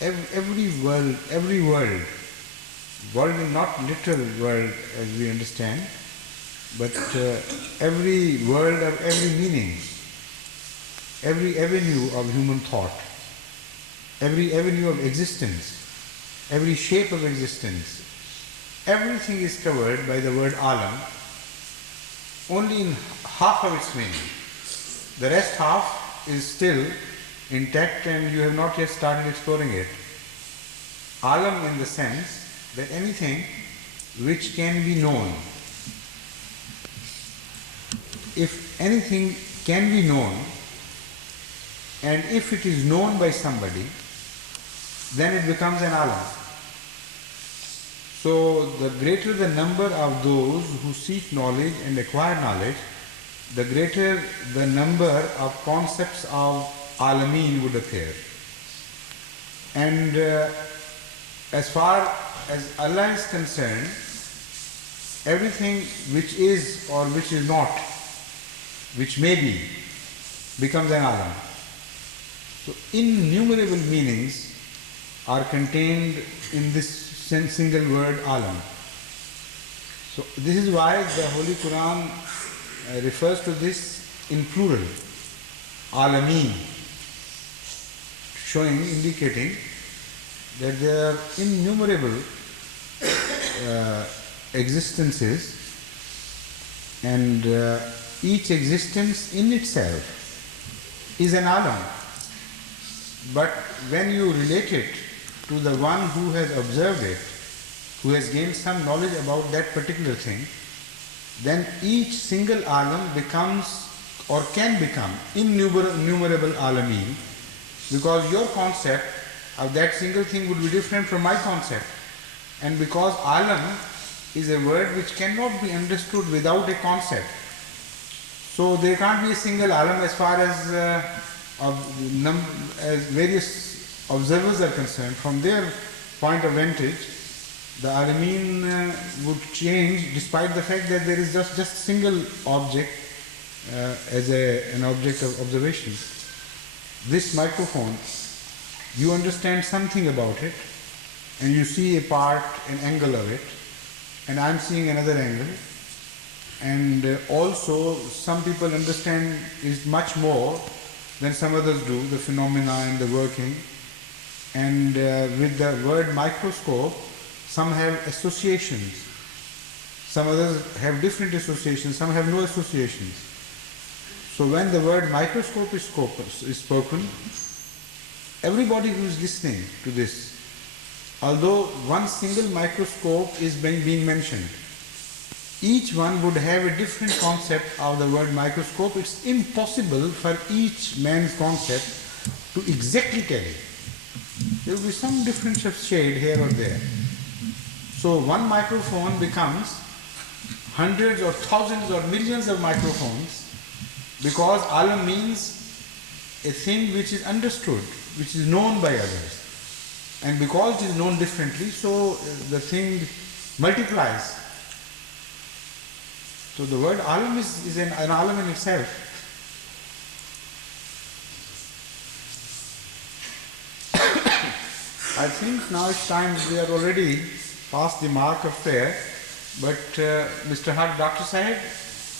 every world, world is not literal world as we understand, but every world of every meaning, every avenue of human thought, every avenue of existence, every shape of existence, everything is covered by the word alam, only in half of its meaning. The rest half is still intact and you have not yet started exploring it. Alam in the sense that anything which can be known. If anything can be known, and if it is known by somebody, then it becomes an alam. So the greater the number of those who seek knowledge and acquire knowledge, the greater the number of concepts of alameen would appear. And as far as Allah is concerned, everything which is or which is not, which may be, becomes an alam. So innumerable meanings are contained in this single word alam. So this is why the Holy Quran refers to this in plural, alameen, indicating that there are innumerable existences, and each existence in itself is an alam. But when you relate it to the one who has observed it, who has gained some knowledge about that particular thing, then each single alam becomes or can become innumerable alameen, because your concept of that single thing would be different from my concept. And because alam is a word which cannot be understood without a concept, so there can't be a single alam as far as various observers are concerned. From their point of vantage, the alameen would change despite the fact that there is just a single object as an object of observation. This microphone, you understand something about it, and you see a part, an angle of it, and I'm seeing another angle. And also, some people understand is much more than some others do, the phenomena and the working. And with the word microscope, some have associations, some others have different associations, some have no associations. So when the word microscope is spoken, everybody who is listening to this, although one single microscope is being mentioned, each one would have a different concept of the word microscope. It's impossible for each man's concept to exactly tell it. There will be some difference of shade here or there. So one microphone becomes hundreds or thousands or millions of microphones, because alam means a thing which is understood, which is known by others. And because it is known differently, so the thing multiplies. So the word alam is an alam in itself. I think now it's time, we are already past the mark of prayer, but Mr. Dr. Sahib,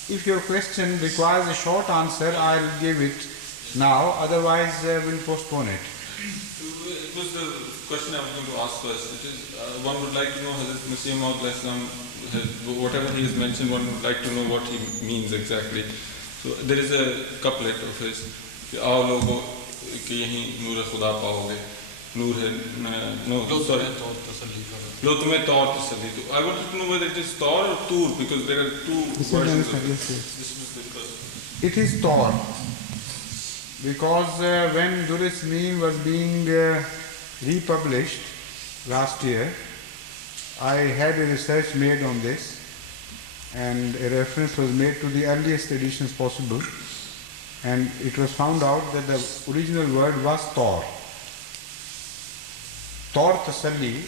if your question requires a short answer, I'll give it now, otherwise we'll postpone it. It was the question I was going to ask first. It is, one would like to know, Hazrat Masih Maud, whatever he has mentioned, one would like to know what he means exactly. So there is a couplet of his, आओ लोगों कि यहीं नूर खुदा पाओगे, नूर है, no, sorry. लो तुम्हें तौर तसल्ली. I wanted to know whether it is Tor or Tur, because there are two versions of it. It is Tor, because when Durismi was being republished last year, I had a research made on this, and a reference was made to the earliest editions possible, and it was found out that the original word was Tor. Tor Tasalli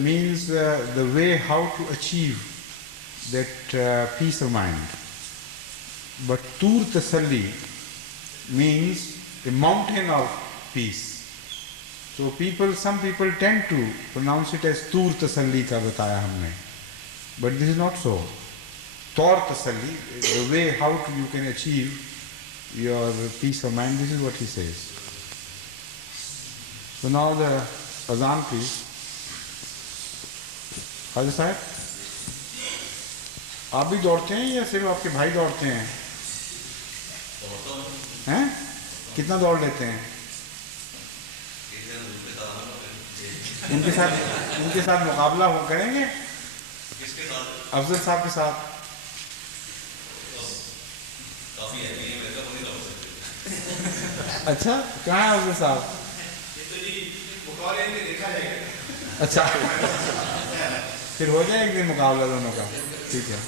means the way how to achieve that peace of mind. But Tur Tasalli means a mountain of peace. So some people tend to pronounce it as Tur Tasalli ka bataya humne. But this is not so. Tor Tasalli, the way how you can achieve your peace of mind, this is what he says. So now the Azan, please. हाजी साहब, आप भी दौड़ते हैं या सिर्फ आपके भाई दौड़ते हैं? हैं? कितना दौड़ लेते हैं? इनके साथ मुकाबला करेंगे? अफजल साहब के साथ? अच्छा, कहाँ है अफजल साहब? अच्छा, फिर हो जाए एक दिन मुकाबला दोनों का, ठीक है।